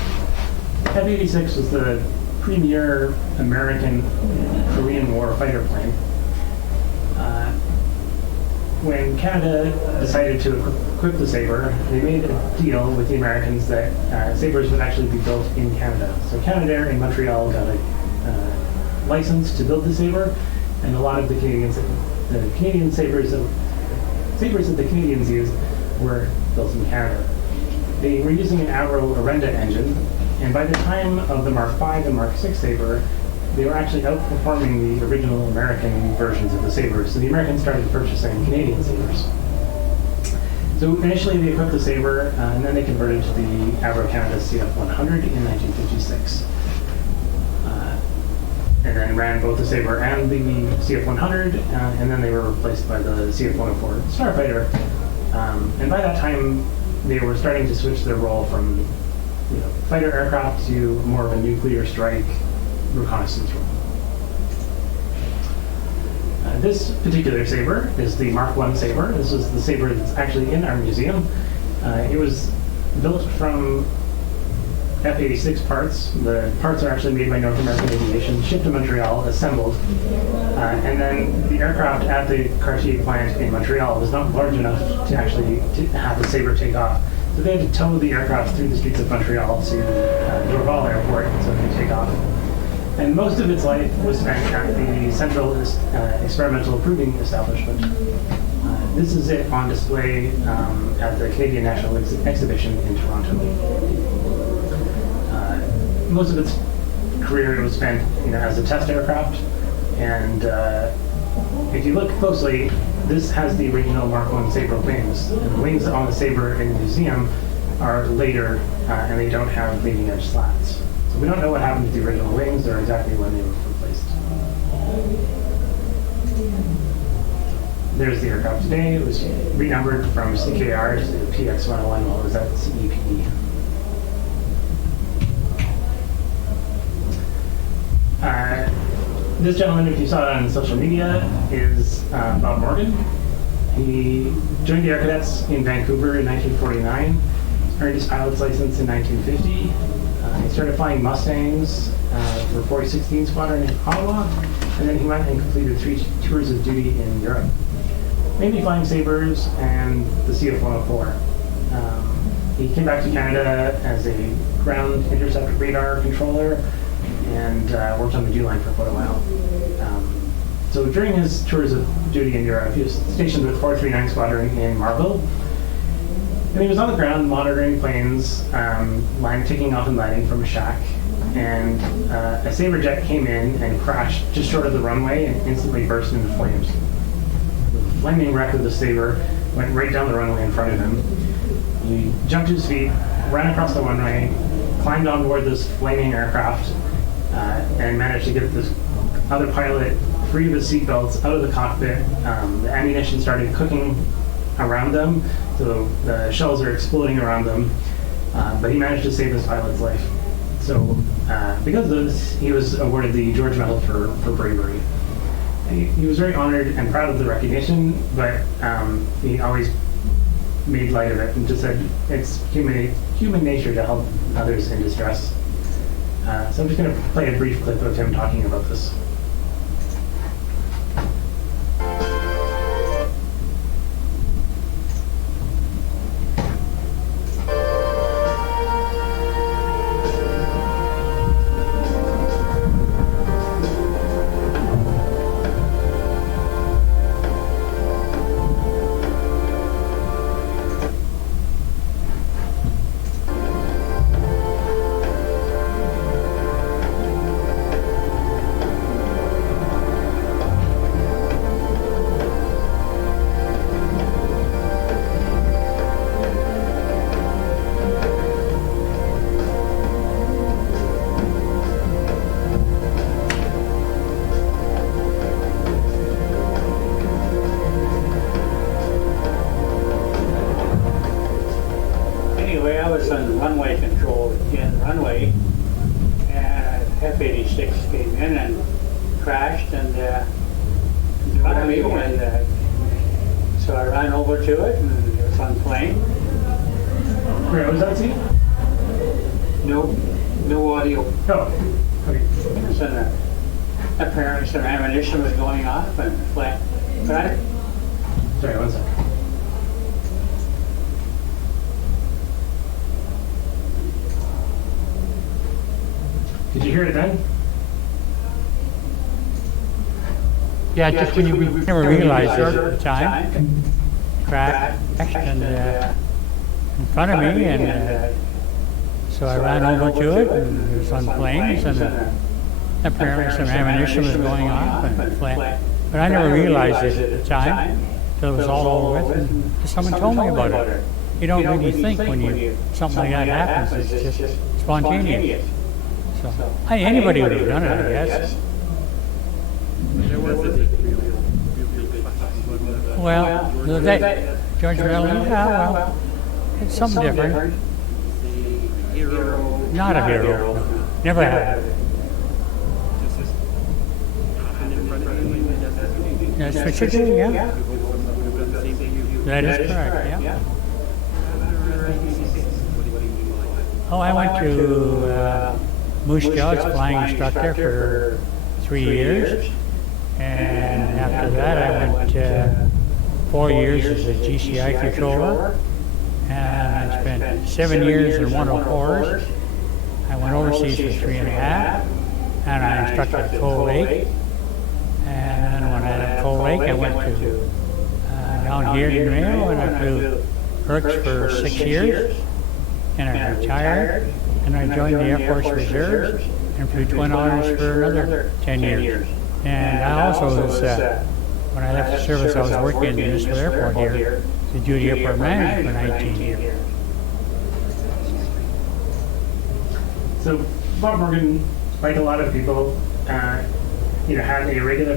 F-86 was the premier American Korean War fighter plane. When Canada decided to equip the Sabre, they made a deal with the Americans that Sabres would actually be built in Canada. So Canadair in Montreal got a license to build the Sabre, and a lot of the Canadian Sabres that the Canadians used were built in Canada. They were using an Avro Arenda engine, and by the time of the Mark V and Mark VI Sabre, they were actually outperforming the original American versions of the Sabre. So the Americans started purchasing Canadian Sabres. So initially they equipped the Sabre, and then they converted to the Avro Canada CF-100 in 1956. And then ran both the Sabre and the CF-100, and then they were replaced by the CF-104 Starfighter. And by that time, they were starting to switch their role from fighter aircraft to more of a nuclear strike reconnaissance role. This particular Sabre is the Mark I Sabre. This is the Sabre that's actually in our museum. It was built from F-86 parts. The parts are actually made by North American Aviation, shipped to Montreal, assembled, and then the aircraft at the Cartier plant in Montreal was not large enough to actually have the Sabre take off. So they had to tow the aircraft through the streets of Montreal to Municipal Airport so it could take off. And most of its life was spent at the Central Experimental Proving Establishment. This is it on display at the Canadian National Exhibition in Toronto. Most of its career was spent as a test aircraft, and if you look closely, this has the original Mark I Sabre wings. And the wings on the Sabre in the museum are later, and they don't have leading edge slats. So we don't know what happened to the original wings or exactly when they were replaced. There's the aircraft today. It was renumbered from CKR to PX-101 while it was at CEP. This gentleman, if you saw it on social media, is Bob Morgan. He joined the Air Cadets in Vancouver in 1949, earned his pilot's license in 1950. He started flying Mustangs for 4016 Squadron in Ottawa, and then he went and completed 3 tours of duty in Europe, mainly flying Sabres and the CF-104. He came back to Canada as a ground intercept radar controller, and worked on the G line for quite a while. So during his tours of duty in Europe, he was stationed with 439 Squadron in Marville. And he was on the ground monitoring planes, taking off and landing from a shack. And a Sabre jet came in and crashed just short of the runway and instantly burst into flames. The flaming wreck of the Sabre went right down the runway in front of him. He jumped to his feet, ran across the runway, climbed on board this flaming aircraft, and managed to get this other pilot free of his seatbelts out of the cockpit. The ammunition started cooking around them, so the shells are exploding around them, but he managed to save his pilot's life. So because of this, he was awarded the George Medal for bravery. He was very honored and proud of the recognition, but he always made light of it and just said it's human nature to help others in distress. So I'm just going to play a brief clip of him talking about this. Anyway, I was on runway control in runway, and F-86 came in and crashed and in front of me, and so I ran over to it, and it was on plane. Where was that scene? No audio. Oh, okay. So apparently some ammunition was going off and flat. Right? Sorry, one second. Did you hear it then? Yeah, just when you never realized it at the time, crashed and in front of me, and so I ran over to it, and it was on planes, and apparently some ammunition was going off and flat. But I never realized it at the time, till it was all over with, and someone told me about it. You don't really think when something like that happens, it's just spontaneous. So anybody would have done it, I guess. Well, George Miller, yeah, well, it's something different. Not a hero. Never have. That's what you do, yeah. That is correct, yeah. Oh, I went to Moose Jaw's flying instructor for 3 years. And after that, I went 4 years as a GCI controller. And I spent 7 years in 104s. I went overseas for 3.5. And I instructed at Cold Lake. And then when I left Cold Lake, I went to down here in Namao, and I flew Hertz for 6 years. And I retired, and I joined the Air Force Reserves and flew Twin Otters for another 10 years. And I also was, when I left the service, I was working at the Municipal Airport here, the duty airport manager for 19 years. So Bob Morgan, like a lot of people, had a regular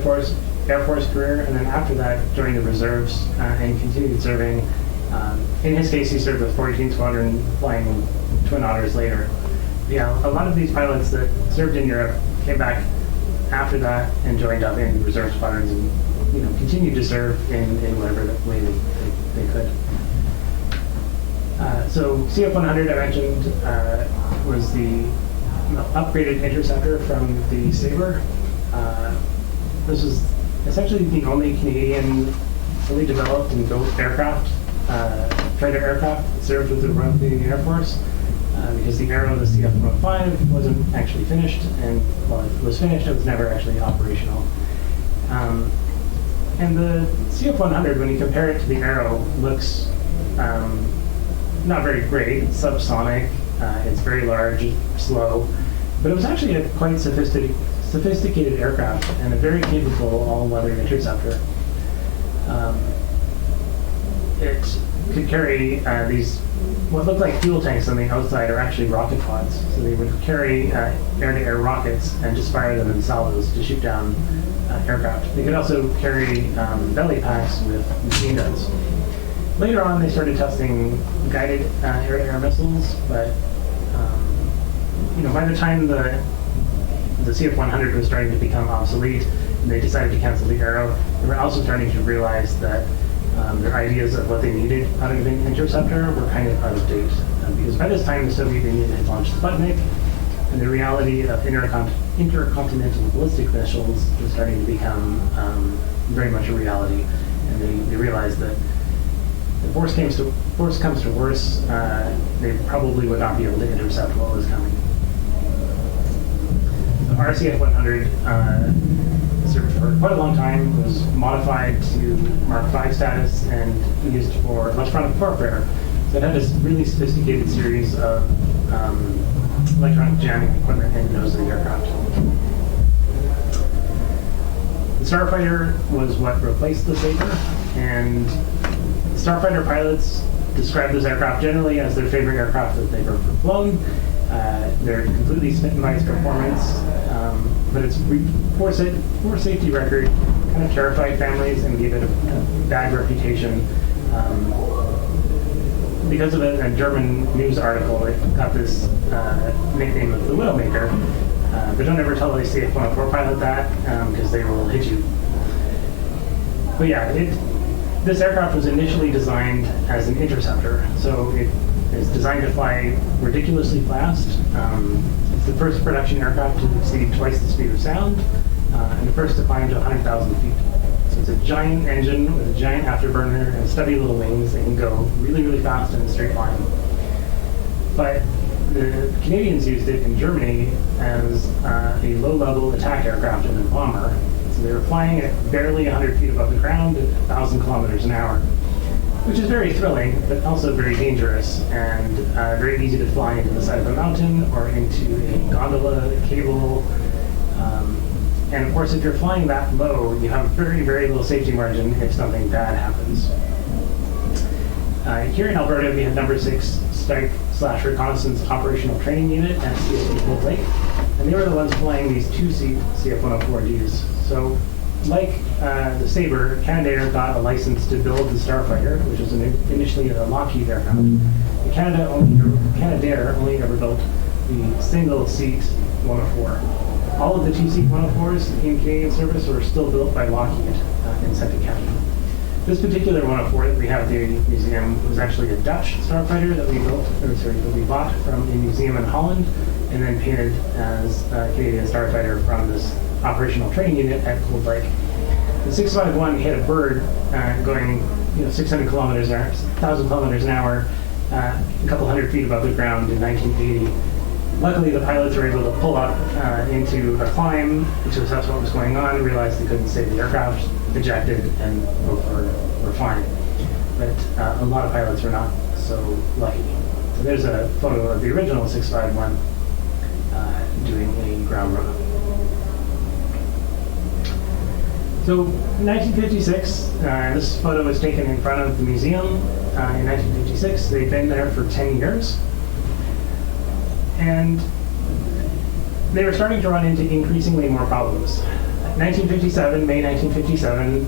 Air Force career, and then after that joined the reserves and continued serving. In his case, he served with 14 Squadron, flying Twin Otters later. Yeah, a lot of these pilots that served in Europe came back after that and joined up in reserve squadrons and continued to serve in whatever way they could. So CF-100, I mentioned, was the upgraded interceptor from the Sabre. This was essentially the only Canadian fully developed and built aircraft, fighter aircraft that served with the Royal Canadian Air Force. because the Arrow, the CF-105, wasn't actually finished, and while it was finished, it was never actually operational. And the CF-100, when you compare it to the Arrow, looks not very great. It's subsonic, it's very large, slow, but it was actually a quite sophisticated aircraft and a very capable all-weather interceptor. It could carry these, what looked like fuel tanks on the outside are actually rocket pods. So they would carry air-to-air rockets and just fire them in salvos to shoot down aircraft. They could also carry belly packs with machine guns. Later on, they started testing guided air-to-air missiles, but by the time the CF-100 was starting to become obsolete, and they decided to cancel the Arrow, they were also starting to realize that their ideas of what they needed out of an interceptor were kind of out of date. Because by this time, the Soviet Union had launched Sputnik, and the reality of intercontinental ballistic missiles was starting to become very much a reality. And they realized that if worse comes to worse, they probably would not be able to intercept what was coming. The RCF-100 served for quite a long time, was modified to Mark V status and used for electronic warfare. So it had this really sophisticated series of electronic jamming equipment in the nose of the aircraft. The Starfighter was what replaced the Sabre, and Starfighter pilots describe this aircraft generally as their favorite aircraft that they've ever flown. They're completely smitten by its performance, but its poor safety record kind of terrified families and gave it a bad reputation. Because of a German news article, it got this nickname of the Widowmaker. But don't ever tell a CF-104 pilot that, because they will hit you. But yeah, this aircraft was initially designed as an interceptor, so it is designed to fly ridiculously fast. It's the first production aircraft to exceed twice the speed of sound, and the first to climb to 100,000 feet. So it's a giant engine with a giant afterburner and stubby little wings that can go really, really fast in a straight line. But the Canadians used it in Germany as a low-level attack aircraft and a bomber. So they were flying at barely 100 feet above the ground at 1,000 kilometers an hour, which is very thrilling, but also very dangerous and very easy to fly into the side of a mountain or into a gondola, cable. And of course, if you're flying that low, you have very, very little safety margin if something bad happens. Here in Alberta, we had number 6 Strike/Reconnaissance Operational Training Unit at CSB Cold Lake, and they were the ones flying these 2-seat CF-104Ds. So, like the Sabre, Canadair got a license to build the Starfighter, which was initially a Lockheed aircraft. Canadair only ever built the single-seat 104. All of the 2-seat 104s in Canadian service were still built by Lockheed in Suffolk County. This particular 104 that we have at the museum was actually a Dutch Starfighter that we bought from a museum in Holland, and then painted as a Canadian Starfighter from this operational training unit at Cold Lake. The 651 hit a bird going 600 kilometers an hour, 1,000 kilometers an hour, a couple hundred feet above the ground in 1980. Luckily, the pilots were able to pull up into a climb to assess what was going on, realized they couldn't save the aircraft, ejected, and both were fine. But a lot of pilots were not so lucky. So there's a photo of the original 651 doing a ground run-up. So in 1956, this photo was taken in front of the museum. In 1956, they'd been there for 10 years. And they were starting to run into increasingly more problems. May 1957,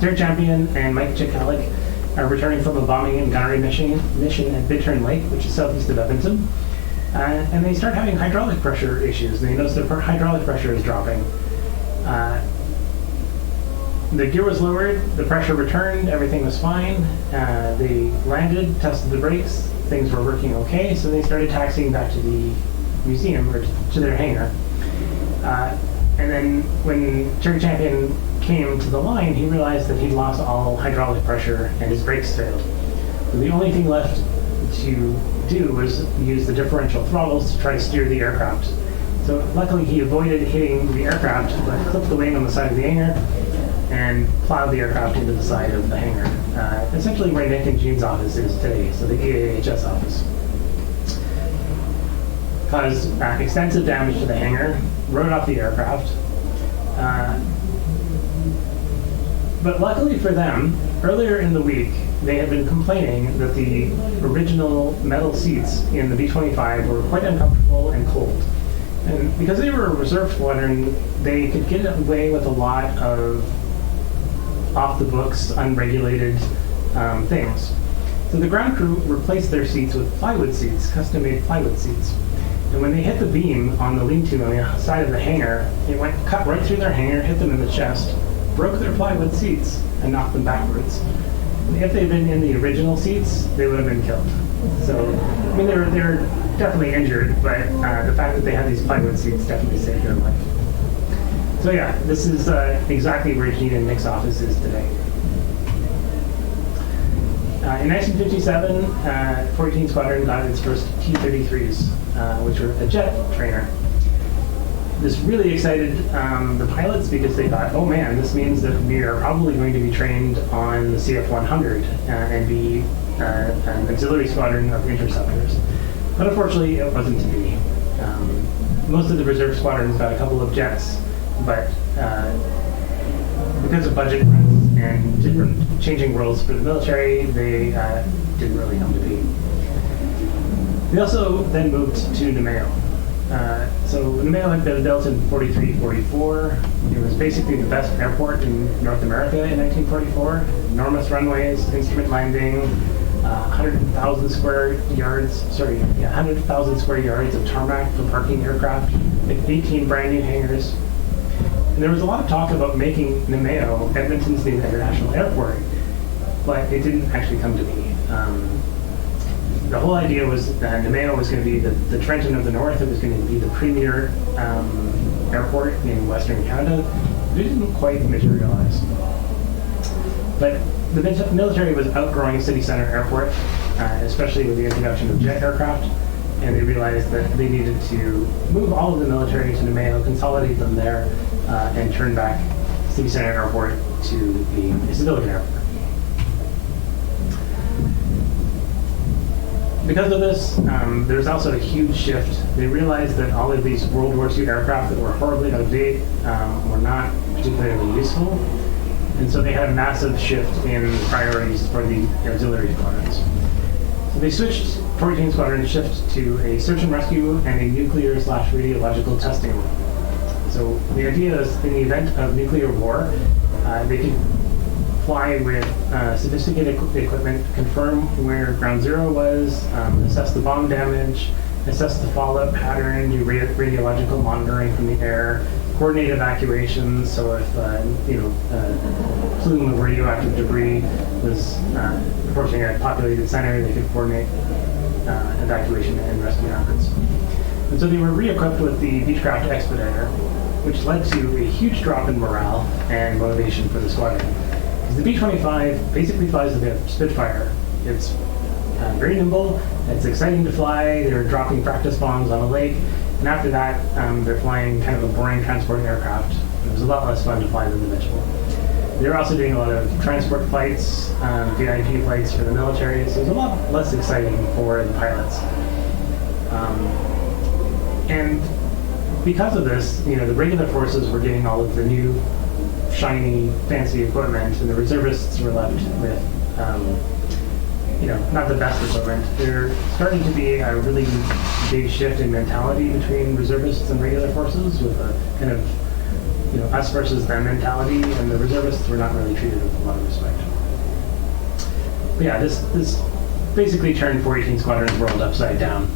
Third Champion and Mike Chikalik are returning from a bombing and gunnery mission at Bittern Lake, which is southeast of Edmonton. And they start having hydraulic pressure issues. They notice their hydraulic pressure is dropping. The gear was lowered, the pressure returned, everything was fine. They landed, tested the brakes, things were working okay, so they started taxiing back to the museum, or to their hangar. And then when Third Champion came to the line, he realized that he'd lost all hydraulic pressure and his brakes failed. So the only thing left to do was use the differential throttles to try to steer the aircraft. So luckily he avoided hitting the aircraft, but clipped the wing on the side of the hangar and plowed the aircraft into the side of the hangar. Essentially where Nick and Gene's office is today, so the EAHS office. Caused extensive damage to the hangar, wrote off the aircraft. But luckily for them, earlier in the week, they had been complaining that the original metal seats in the B-25 were quite uncomfortable and cold. And because they were a reserve squadron, they could get away with a lot of off-the-books, unregulated things. So the ground crew replaced their seats with plywood seats, custom-made plywood seats. And when they hit the beam on the lean-to on the side of the hangar, it cut right through their hangar, hit them in the chest, broke their plywood seats, and knocked them backwards. And if they'd been in the original seats, they would have been killed. So, I mean, they were definitely injured, but the fact that they had these plywood seats definitely saved their life. So yeah, this is exactly where Gene and Nick's office is today. In 1957, 14 Squadron got its first T-33s, which were a jet trainer. This really excited the pilots because they thought, oh man, this means that we are probably going to be trained on the CF-100 and be an auxiliary squadron of interceptors. But unfortunately, it wasn't to be. Most of the reserve squadrons got a couple of jets, but because of budget cuts and different changing roles for the military, they didn't really come to be. They also then moved to Namao. So Namao had been built in 43-44. It was basically the best airport in North America in 1944. Enormous runways, instrument landing, 100,000 square yards of tarmac for parking aircraft, 18 brand new hangars. And there was a lot of talk about making Namao Edmonton's new international airport, but it didn't actually come to be. The whole idea was that Namao was going to be the Trenton of the North. It was going to be the premier airport in Western Canada. It didn't quite materialize. But the military was outgrowing City Center Airport, especially with the introduction of jet aircraft, and they realized that they needed to move all of the military to Namao, consolidate them there, and turn back City Center Airport to being a civilian airport. Because of this, there's also a huge shift. They realized that all of these World War II aircraft that were horribly out of date were not particularly useful. And so they had a massive shift in priorities for the auxiliary squadrons. So they switched 14 Squadron shift to a search and rescue and a nuclear/radiological testing role. So the idea is in the event of nuclear war, they could fly with sophisticated equipment, confirm where ground zero was, assess the bomb damage, assess the fallout pattern, do radiological monitoring from the air, coordinate evacuations. So if plume of radioactive debris was approaching a populated center, they could coordinate evacuation and rescue efforts. And so they were re-equipped with the Beechcraft Expediter, which led to a huge drop in morale and motivation for the squadron. The B-25 basically flies like a Spitfire. It's very nimble, it's exciting to fly, they're dropping practice bombs on a lake, and after that, they're flying kind of a boring transport aircraft. It was a lot less fun to fly than the Mitchell. They were also doing a lot of transport flights, VIP flights for the military, so it was a lot less exciting for the pilots. And because of this, the regular forces were getting all of the new, shiny, fancy equipment, and the reservists were left with, not the best equipment. There starting to be a really big shift in mentality between reservists and regular forces, with a kind of, us versus them mentality, and the reservists were not really treated with a lot of respect. But yeah, this basically turned 418 Squadron's world upside down,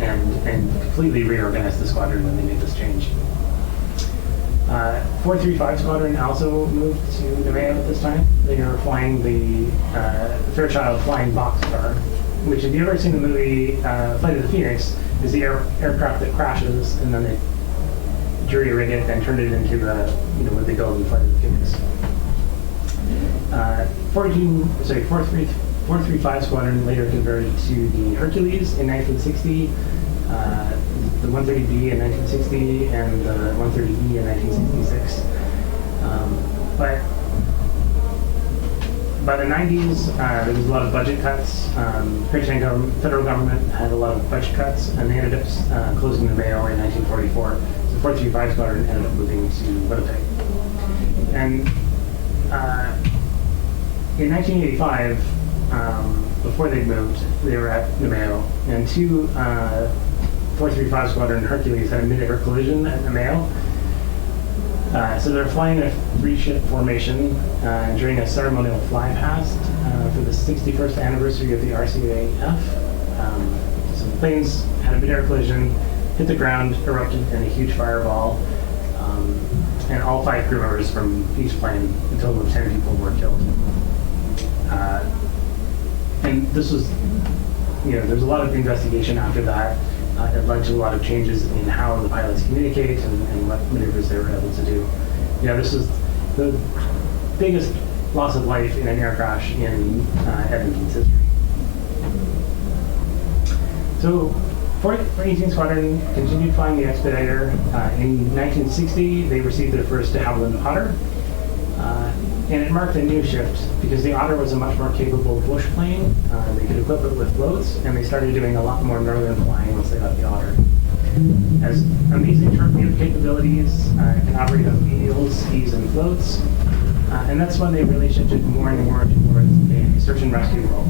and completely reorganized the squadron when they made this change. 435 Squadron also moved to Namao at this time. They were flying the Fairchild Flying Boxcar, which, if you've ever seen the movie Flight of the Phoenix, is the aircraft that crashes, and then they jury rig it and turn it into what they build in Flight of the Phoenix. 435 435 Squadron later converted to the Hercules in 1960, the 130B in 1960, and the 130E in 1966. But by the 90s, there was a lot of budget cuts. Federal government had a lot of budget cuts, and they ended up closing the Namao in 1944. So the 435 Squadron ended up moving to Winnipeg. And in 1985, before they moved, they were at Namao, and two 435 Squadron Hercules had a mid-air collision at Namao. So they're flying in a three-ship formation during a ceremonial flypast for the 61st anniversary of the RCAF. So the planes had a mid-air collision, hit the ground, erupted in a huge fireball, and all 5 crew members from each plane, a total of 10 people were killed. And this was, there's a lot of investigation after that. It led to a lot of changes in how the pilots communicate and what maneuvers they were able to do. This is the biggest loss of life in an air crash in Edmonton's history. So, 418 Squadron continued flying the Expediter. In 1960, they received their first de Havilland Otter. And it marked a new shift because the Otter was a much more capable bush plane. They could equip it with floats, and they started doing a lot more northern flying once they got the Otter. Has amazing torpedo capabilities, can operate on wheels, skis, and floats. And that's when they really shifted more and more towards a search and rescue role.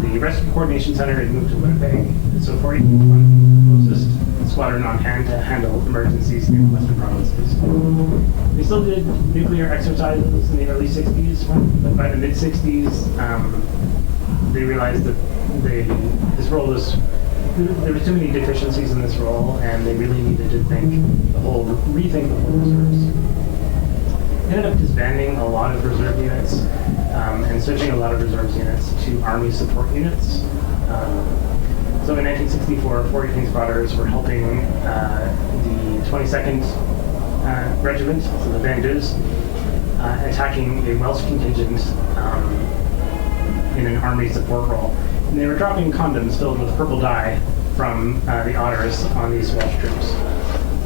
The Rescue Coordination Center had moved to Winnipeg, so 418 was the closest squadron on hand to handle emergencies in the western provinces. They still did nuclear exercises in the early 60s, but by the mid-60s, they realized that this role was, there were too many deficiencies in this role, and they really needed to rethink the whole reserves. They ended up disbanding a lot of reserve units and switching a lot of reserves units to Army support units. So in 1964, 418 Squadrons were helping the 22nd Regiment, so the Vendus, attacking a Welsh contingent in an Army support role. And they were dropping condoms filled with purple dye from the Otters on these Welsh troops.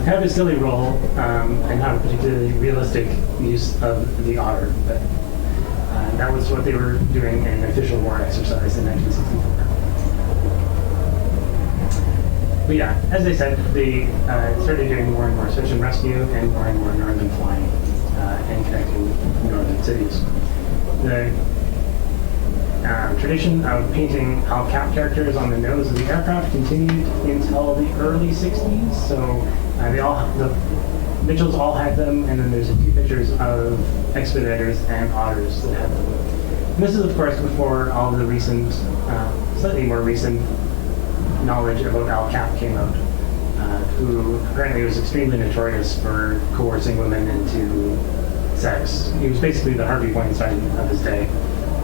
Kind of a silly role and not a particularly realistic use of the Otter, but that was what they were doing in an official war exercise in 1964. But yeah, as I said, they started doing more and more search and rescue and more northern flying and connecting northern cities. The tradition of painting Al Cap characters on the nose of the aircraft continued until the early 60s. So the Mitchells all had them, and then there's a few pictures of Expeditors and Otters that had them. And this is, of course, before all the recent, slightly more recent knowledge about Al Cap came out, who apparently was extremely notorious for coercing women into sex. He was basically the Harvey Weinstein of his day,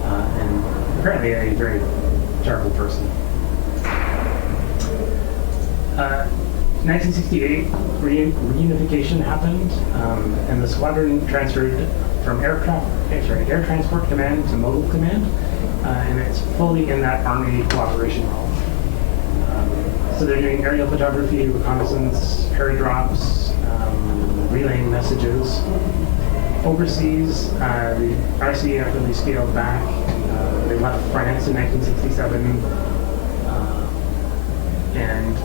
and apparently a very terrible person. 1968, reunification happened, and the squadron transferred from Air Transport Command to Mobile Command, and it's fully in that Army cooperation role. So they're doing aerial photography, reconnaissance, airdrops, relaying messages. Overseas, the RCAF really scaled back. They left France in 1967 and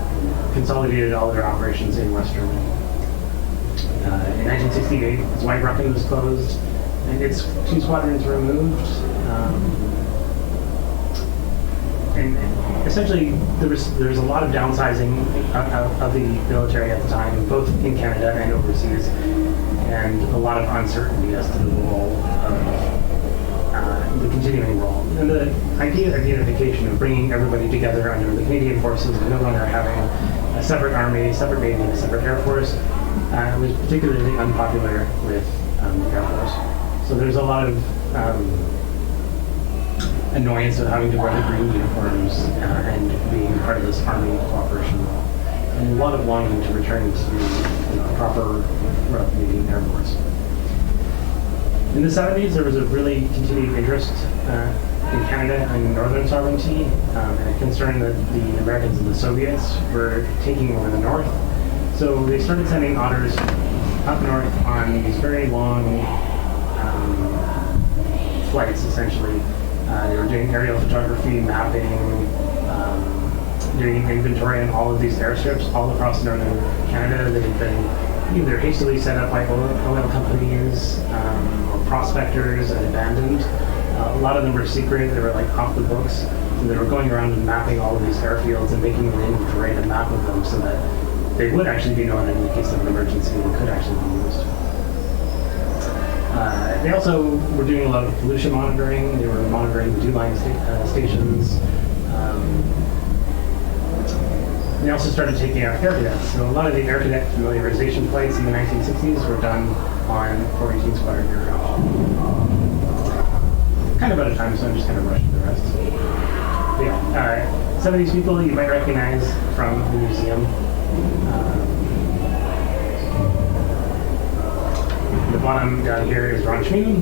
consolidated all their operations in Western. In 1968, Zweibrücken was closed, and its 2 squadrons were removed. And essentially, there was a lot of downsizing of the military at the time, both in Canada and overseas, and a lot of uncertainty as to the role of the continuing role. And the idea of unification, of bringing everybody together under the Canadian forces, and no longer having a separate army, separate navy, and a separate air force, was particularly unpopular with the Air Force. So there's a lot of annoyance of having to wear the green uniforms and being part of this Army cooperation role, and a lot of longing to return to proper Royal Canadian Air Force. In the 70s, there was a really continued interest in Canada and northern sovereignty, and a concern that the Americans and the Soviets were taking over the north. So they started sending otters up north on these very long flights, essentially. They were doing aerial photography, mapping, doing inventory on all of these airstrips all across northern Canada that had been either hastily set up by oil companies or prospectors and abandoned. A lot of them were secret. They were like off the books. So they were going around and mapping all of these airfields and making an inventory and a map of them so that they would actually be known in the case of an emergency and could actually be used. They also were doing a lot of pollution monitoring. They were monitoring the dew line stations. They also started taking out air cadets. So a lot of the air cadet familiarization flights in the 1960s were done on 418 Squadron aircraft. Kind of out of time, so I'm just going to rush through the rest. But yeah, some of these people you might recognize from the museum. The bottom down here is Ron Schmeen.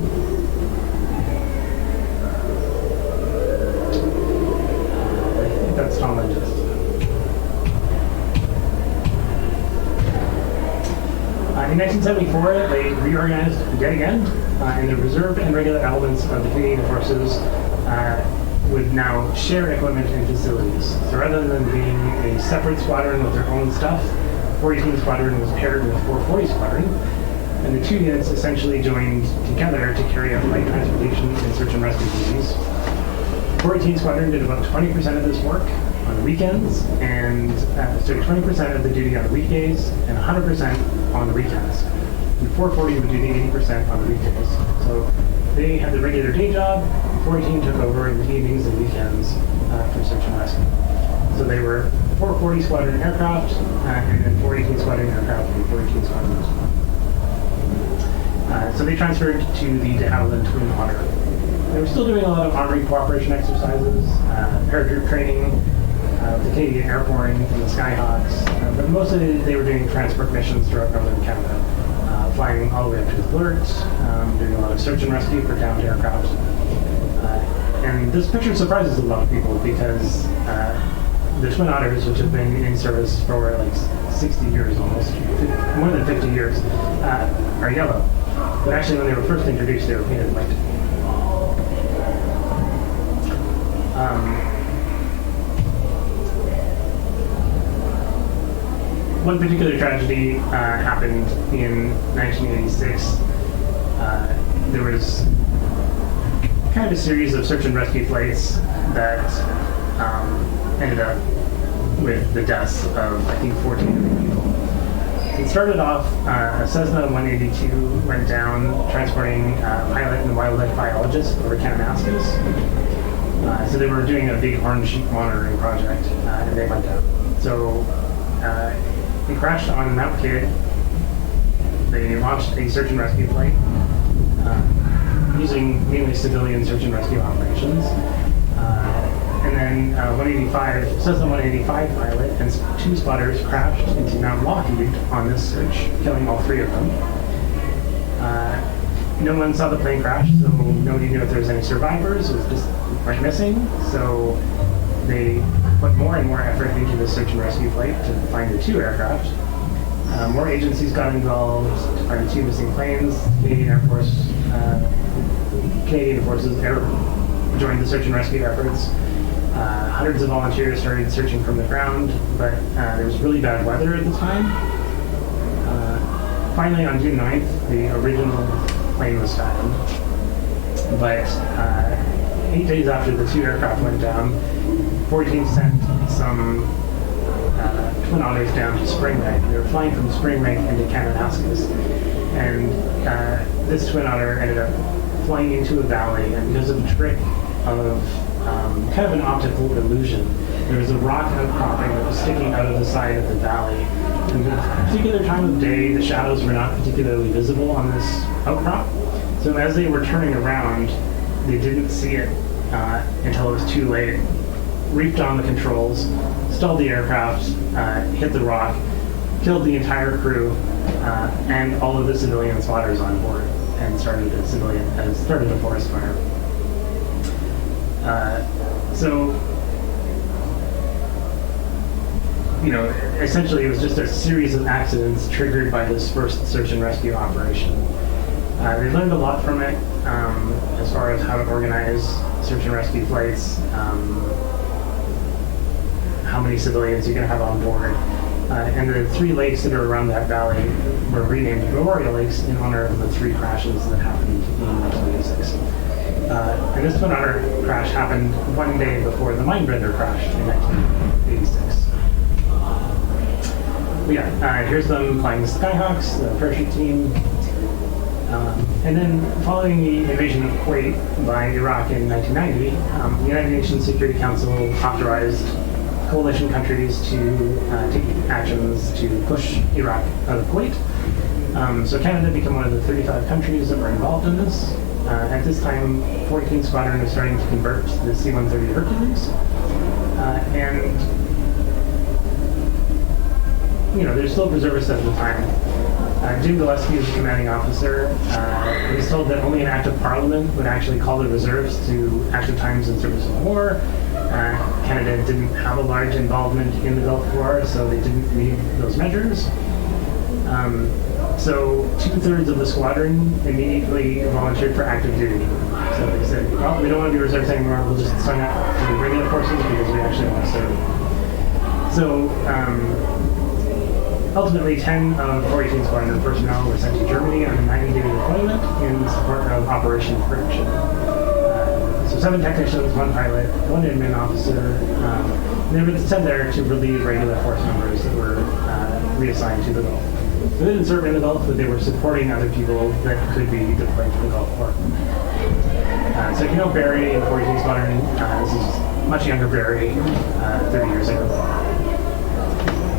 I think that's Tom Lindgist. In 1974, they reorganized yet again, and the reserve and regular elements of the Canadian forces would now share equipment and facilities. So rather than being a separate squadron with their own stuff, 418 Squadron was paired with 440 Squadron, and the two units essentially joined together to carry out light transportation and search and rescue duties. 418 Squadron did about 20% of this work on weekends, and 20% of the duty on weekdays, and 100% on the weekends. And 440 would do the 80% on the weekdays. So they had the regular day job, 418 took over in the evenings and weekends for search and rescue. So they were 440 Squadron aircraft, and then 418 Squadron aircraft and 418 Squadron. So they transferred to the de Havilland Twin Otter. They were still doing a lot of armory cooperation exercises, paratroop training, the Canadian airborne and the Skyhawks, but mostly they were doing transport missions throughout northern Canada, flying all the way up to the Blurt, doing a lot of search and rescue for downed aircraft. And this picture surprises a lot of people because the Twin Otters, which have been in service for like 60 years almost, more than 50 years, are yellow. But actually when they were first introduced, they were painted white. One particular tragedy happened in 1986. There was kind of a series of search and rescue flights that ended up with the deaths of, I think, 14 other people. It started off, a Cessna 182 went down transporting a pilot and wildlife biologist over Kananaskis. So they were doing a big horn sheep monitoring project, and they went down. So they crashed on Mount Kidd. They launched a search and rescue flight using mainly civilian search and rescue operations. And then 185, Cessna 185 pilot and two spotters crashed into Mount Lockheed on this search, killing all three of them. No one saw the plane crash, so nobody knew if there was any survivors. It was just went missing. So they put more and more effort into the search and rescue flight to find the two aircraft. More agencies got involved to find the two missing planes. Canadian Forces joined the search and rescue efforts. Hundreds of volunteers started searching from the ground, but there was really bad weather at the time. Finally, on June 9th, the original plane was found. But 8 days after the two aircraft went down, 418 sent some Twin Otters down to Spring Lake. They were flying from Spring Lake into Kananaskis. And this Twin Otter ended up flying into a valley, and because of a trick of kind of an optical illusion, there was a rock outcropping that was sticking out of the side of the valley. And at a particular time of day, the shadows were not particularly visible on this outcrop. So as they were turning around, they didn't see it until it was too late. Reefed on the controls, stalled the aircraft, hit the rock, killed the entire crew, and all of the civilian spotters on board, and started a forest fire. So, you know, essentially it was just a series of accidents triggered by this first search and rescue operation. They learned a lot from it as far as how to organize search and rescue flights, how many civilians you're going to have on board. And the 3 lakes that are around that valley were renamed Memorial Lakes in honor of the 3 crashes that happened in 1986. And this twin otter crash happened one day before the Mindbender crashed in 1986. But yeah, here's them flying the Skyhawks, the parachute team. And then following the invasion of Kuwait by Iraq in 1990, the United Nations Security Council authorized coalition countries to take actions to push Iraq out of Kuwait. So Canada became one of the 35 countries that were involved in this. At this time, 14 Squadron was starting to convert to the C-130 Hercules. And, you know, there's still reservists at the time. Jim Gillespie is the commanding officer. He was told that only an act of parliament would actually call the reserves to active times in service of war. Canada didn't have a large involvement in the Gulf War, so they didn't need those measures. So 2/3 of the squadron immediately volunteered for active duty. So they said, well, we don't want to be reserves anymore, we'll just sign up to regular forces because we actually want to serve. So ultimately 10 of 418 Squadron personnel were sent to Germany on a 90-day deployment in support of Operation Friction. So 7 technicians, 1 pilot, 1 admin officer. They were sent there to relieve regular force members that were reassigned to the Gulf. So they didn't serve in the Gulf, but they were supporting other people that could be deployed to the Gulf War. So you know Barry in 418 Squadron, this is much younger Barry, 30 years ago.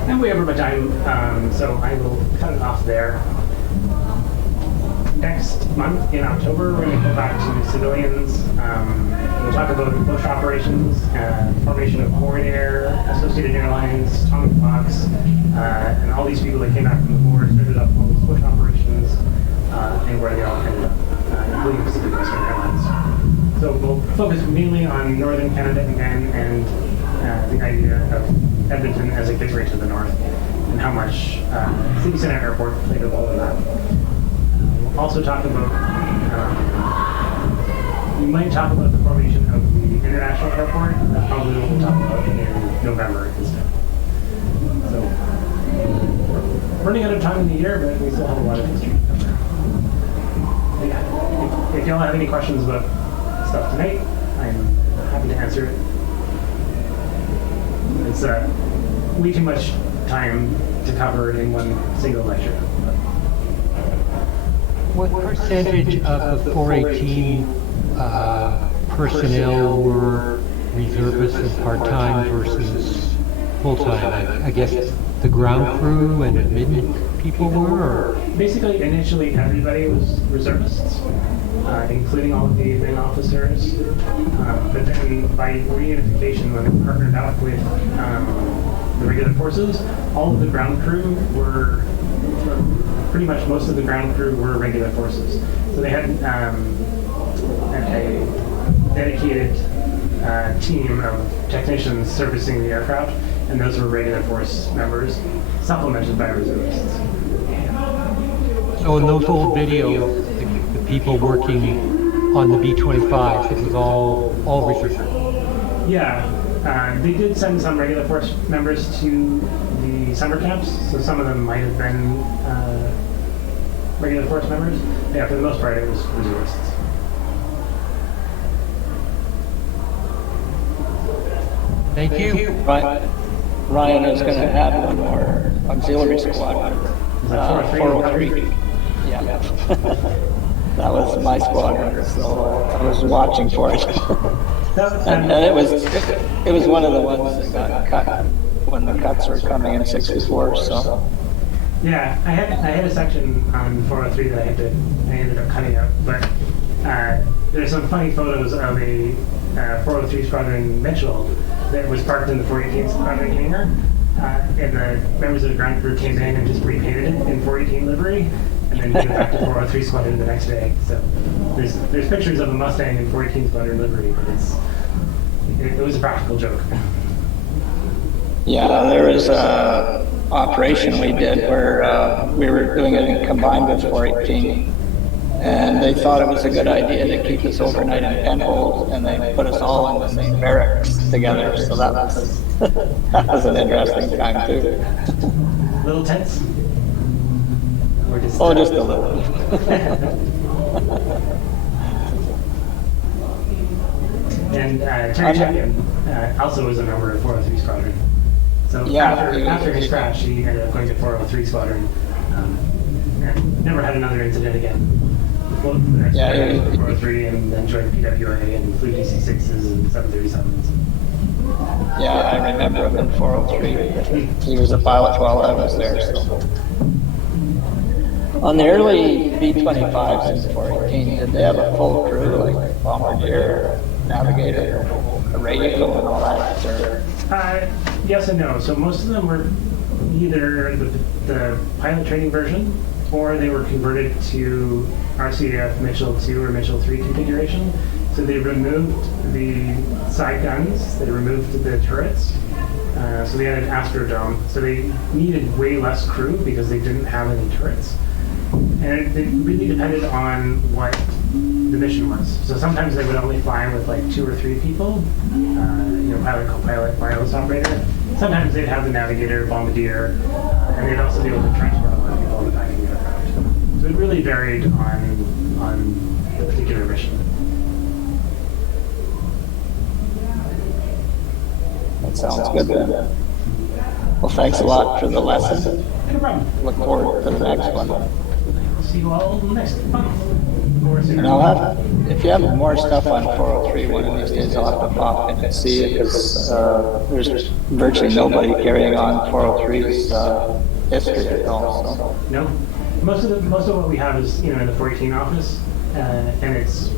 And way over my time, so I will cut it off there. Next month, in October, we're going to go back to civilians. We'll talk about bush operations, formation of Horrid Air, Associated Airlines, Atomic Fox, and all these people that came back from the war started up all these bush operations, and where they all ended up, including Pacific Western Airlines. So we'll focus mainly on northern Canada again, and the idea of Edmonton as a gateway to the north, and how much City Center Airport played a role in that. We'll also talk about, we might talk about the formation of the international airport. That's probably what we'll talk about in November instead. So, we're running out of time in the year, but we still have a lot of history to cover. Yeah. If y'all have any questions about stuff tonight, I'm happy to answer it. It's way too much time to cover in one single lecture. What percentage of the 418 personnel were reservists and part-time versus full-time? I guess the ground crew and admin people were? Or? Basically, initially everybody was reservists, including all of the admin officers. But then by reunification, when we partnered up with the regular forces, all of the ground crew were, pretty much most of the ground crew were regular forces. So they had a dedicated team of technicians servicing the aircraft, and those were regular force members, supplemented by reservists. So in those old videos, the people working on the B-25, it was all reservists? Yeah, they did send some regular force members to the summer camps, so some of them might have been regular force members. Yeah, for the most part, it was reservists. Thank you. Ryan is going to add one more auxiliary squad. 403. Yeah. That was my squadron, so I was watching for it. and it was one of the ones that got cut when the cuts were coming in 64. So. Yeah, I had a section on 403 that I ended up cutting out, but there's some funny photos of a 403 Squadron Mitchell that was parked in the 418 Squadron hangar, and the members of the ground crew came in and just repainted it in 418 livery, and then went back to 403 Squadron the next day. So there's pictures of a Mustang in 418 Squadron livery, but it's it was a practical joke. Yeah, there was a operation we did where we were doing it combined with 418. And they thought it was a good idea to keep us overnight in Penhold, and they put us all in the same barracks together. So that was that was an interesting time too. Little tense? Or just, Oh, just a little. And Terry Chapman also was a member of 403 Squadron. So Yeah, after his crash, he ended up going to 403 Squadron and never had another incident again. Well, Yeah, 403 and then joined PWA and flew DC-6s and 737s. Yeah, I remember him in 403. He was a pilot while I was there. So. On the early B-25s in 418, did they have a full crew, like bombardier, navigator, a radio and all that? Or? Yes and no. So most of them were either the pilot training version, or they were converted to RCAF Mitchell 2 or Mitchell 3 configuration. So they removed the side guns, they removed the turrets, so they had an astrodome. So they needed way less crew because they didn't have any turrets. And it really depended on what the mission was. So sometimes they would only fly with like 2 or 3 people, pilot, co-pilot, wireless operator. Sometimes they'd have the navigator, bombardier, and they'd also be able to transport a lot of people on the back of the aircraft. So it really varied on the particular mission. That sounds good then. Well, thanks a lot for the lesson. No problem. Look forward to the next one. See you all next month. Or sooner. And I'll have, if you have more stuff on 403 one of these days, I'll have to pop in and see it, because there's virtually nobody carrying on 403's history at all. So. No, most of what we have is in the 418 office, and it's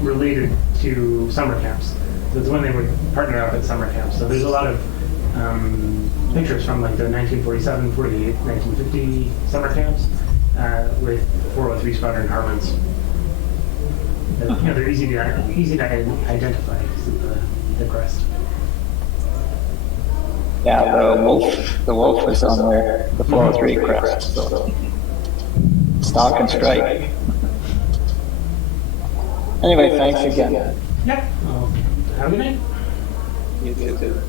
related to summer camps. So it's when they would partner up at summer camps. So there's a lot of pictures from like the 1947, 48, 1950 summer camps with 403 Squadron Harlands. They're easy to identify because of the crest. Yeah, the wolf was on there, the 403 crest. So. Stalk and strike. Anyway, thanks again. Yep. Have a good night. You too.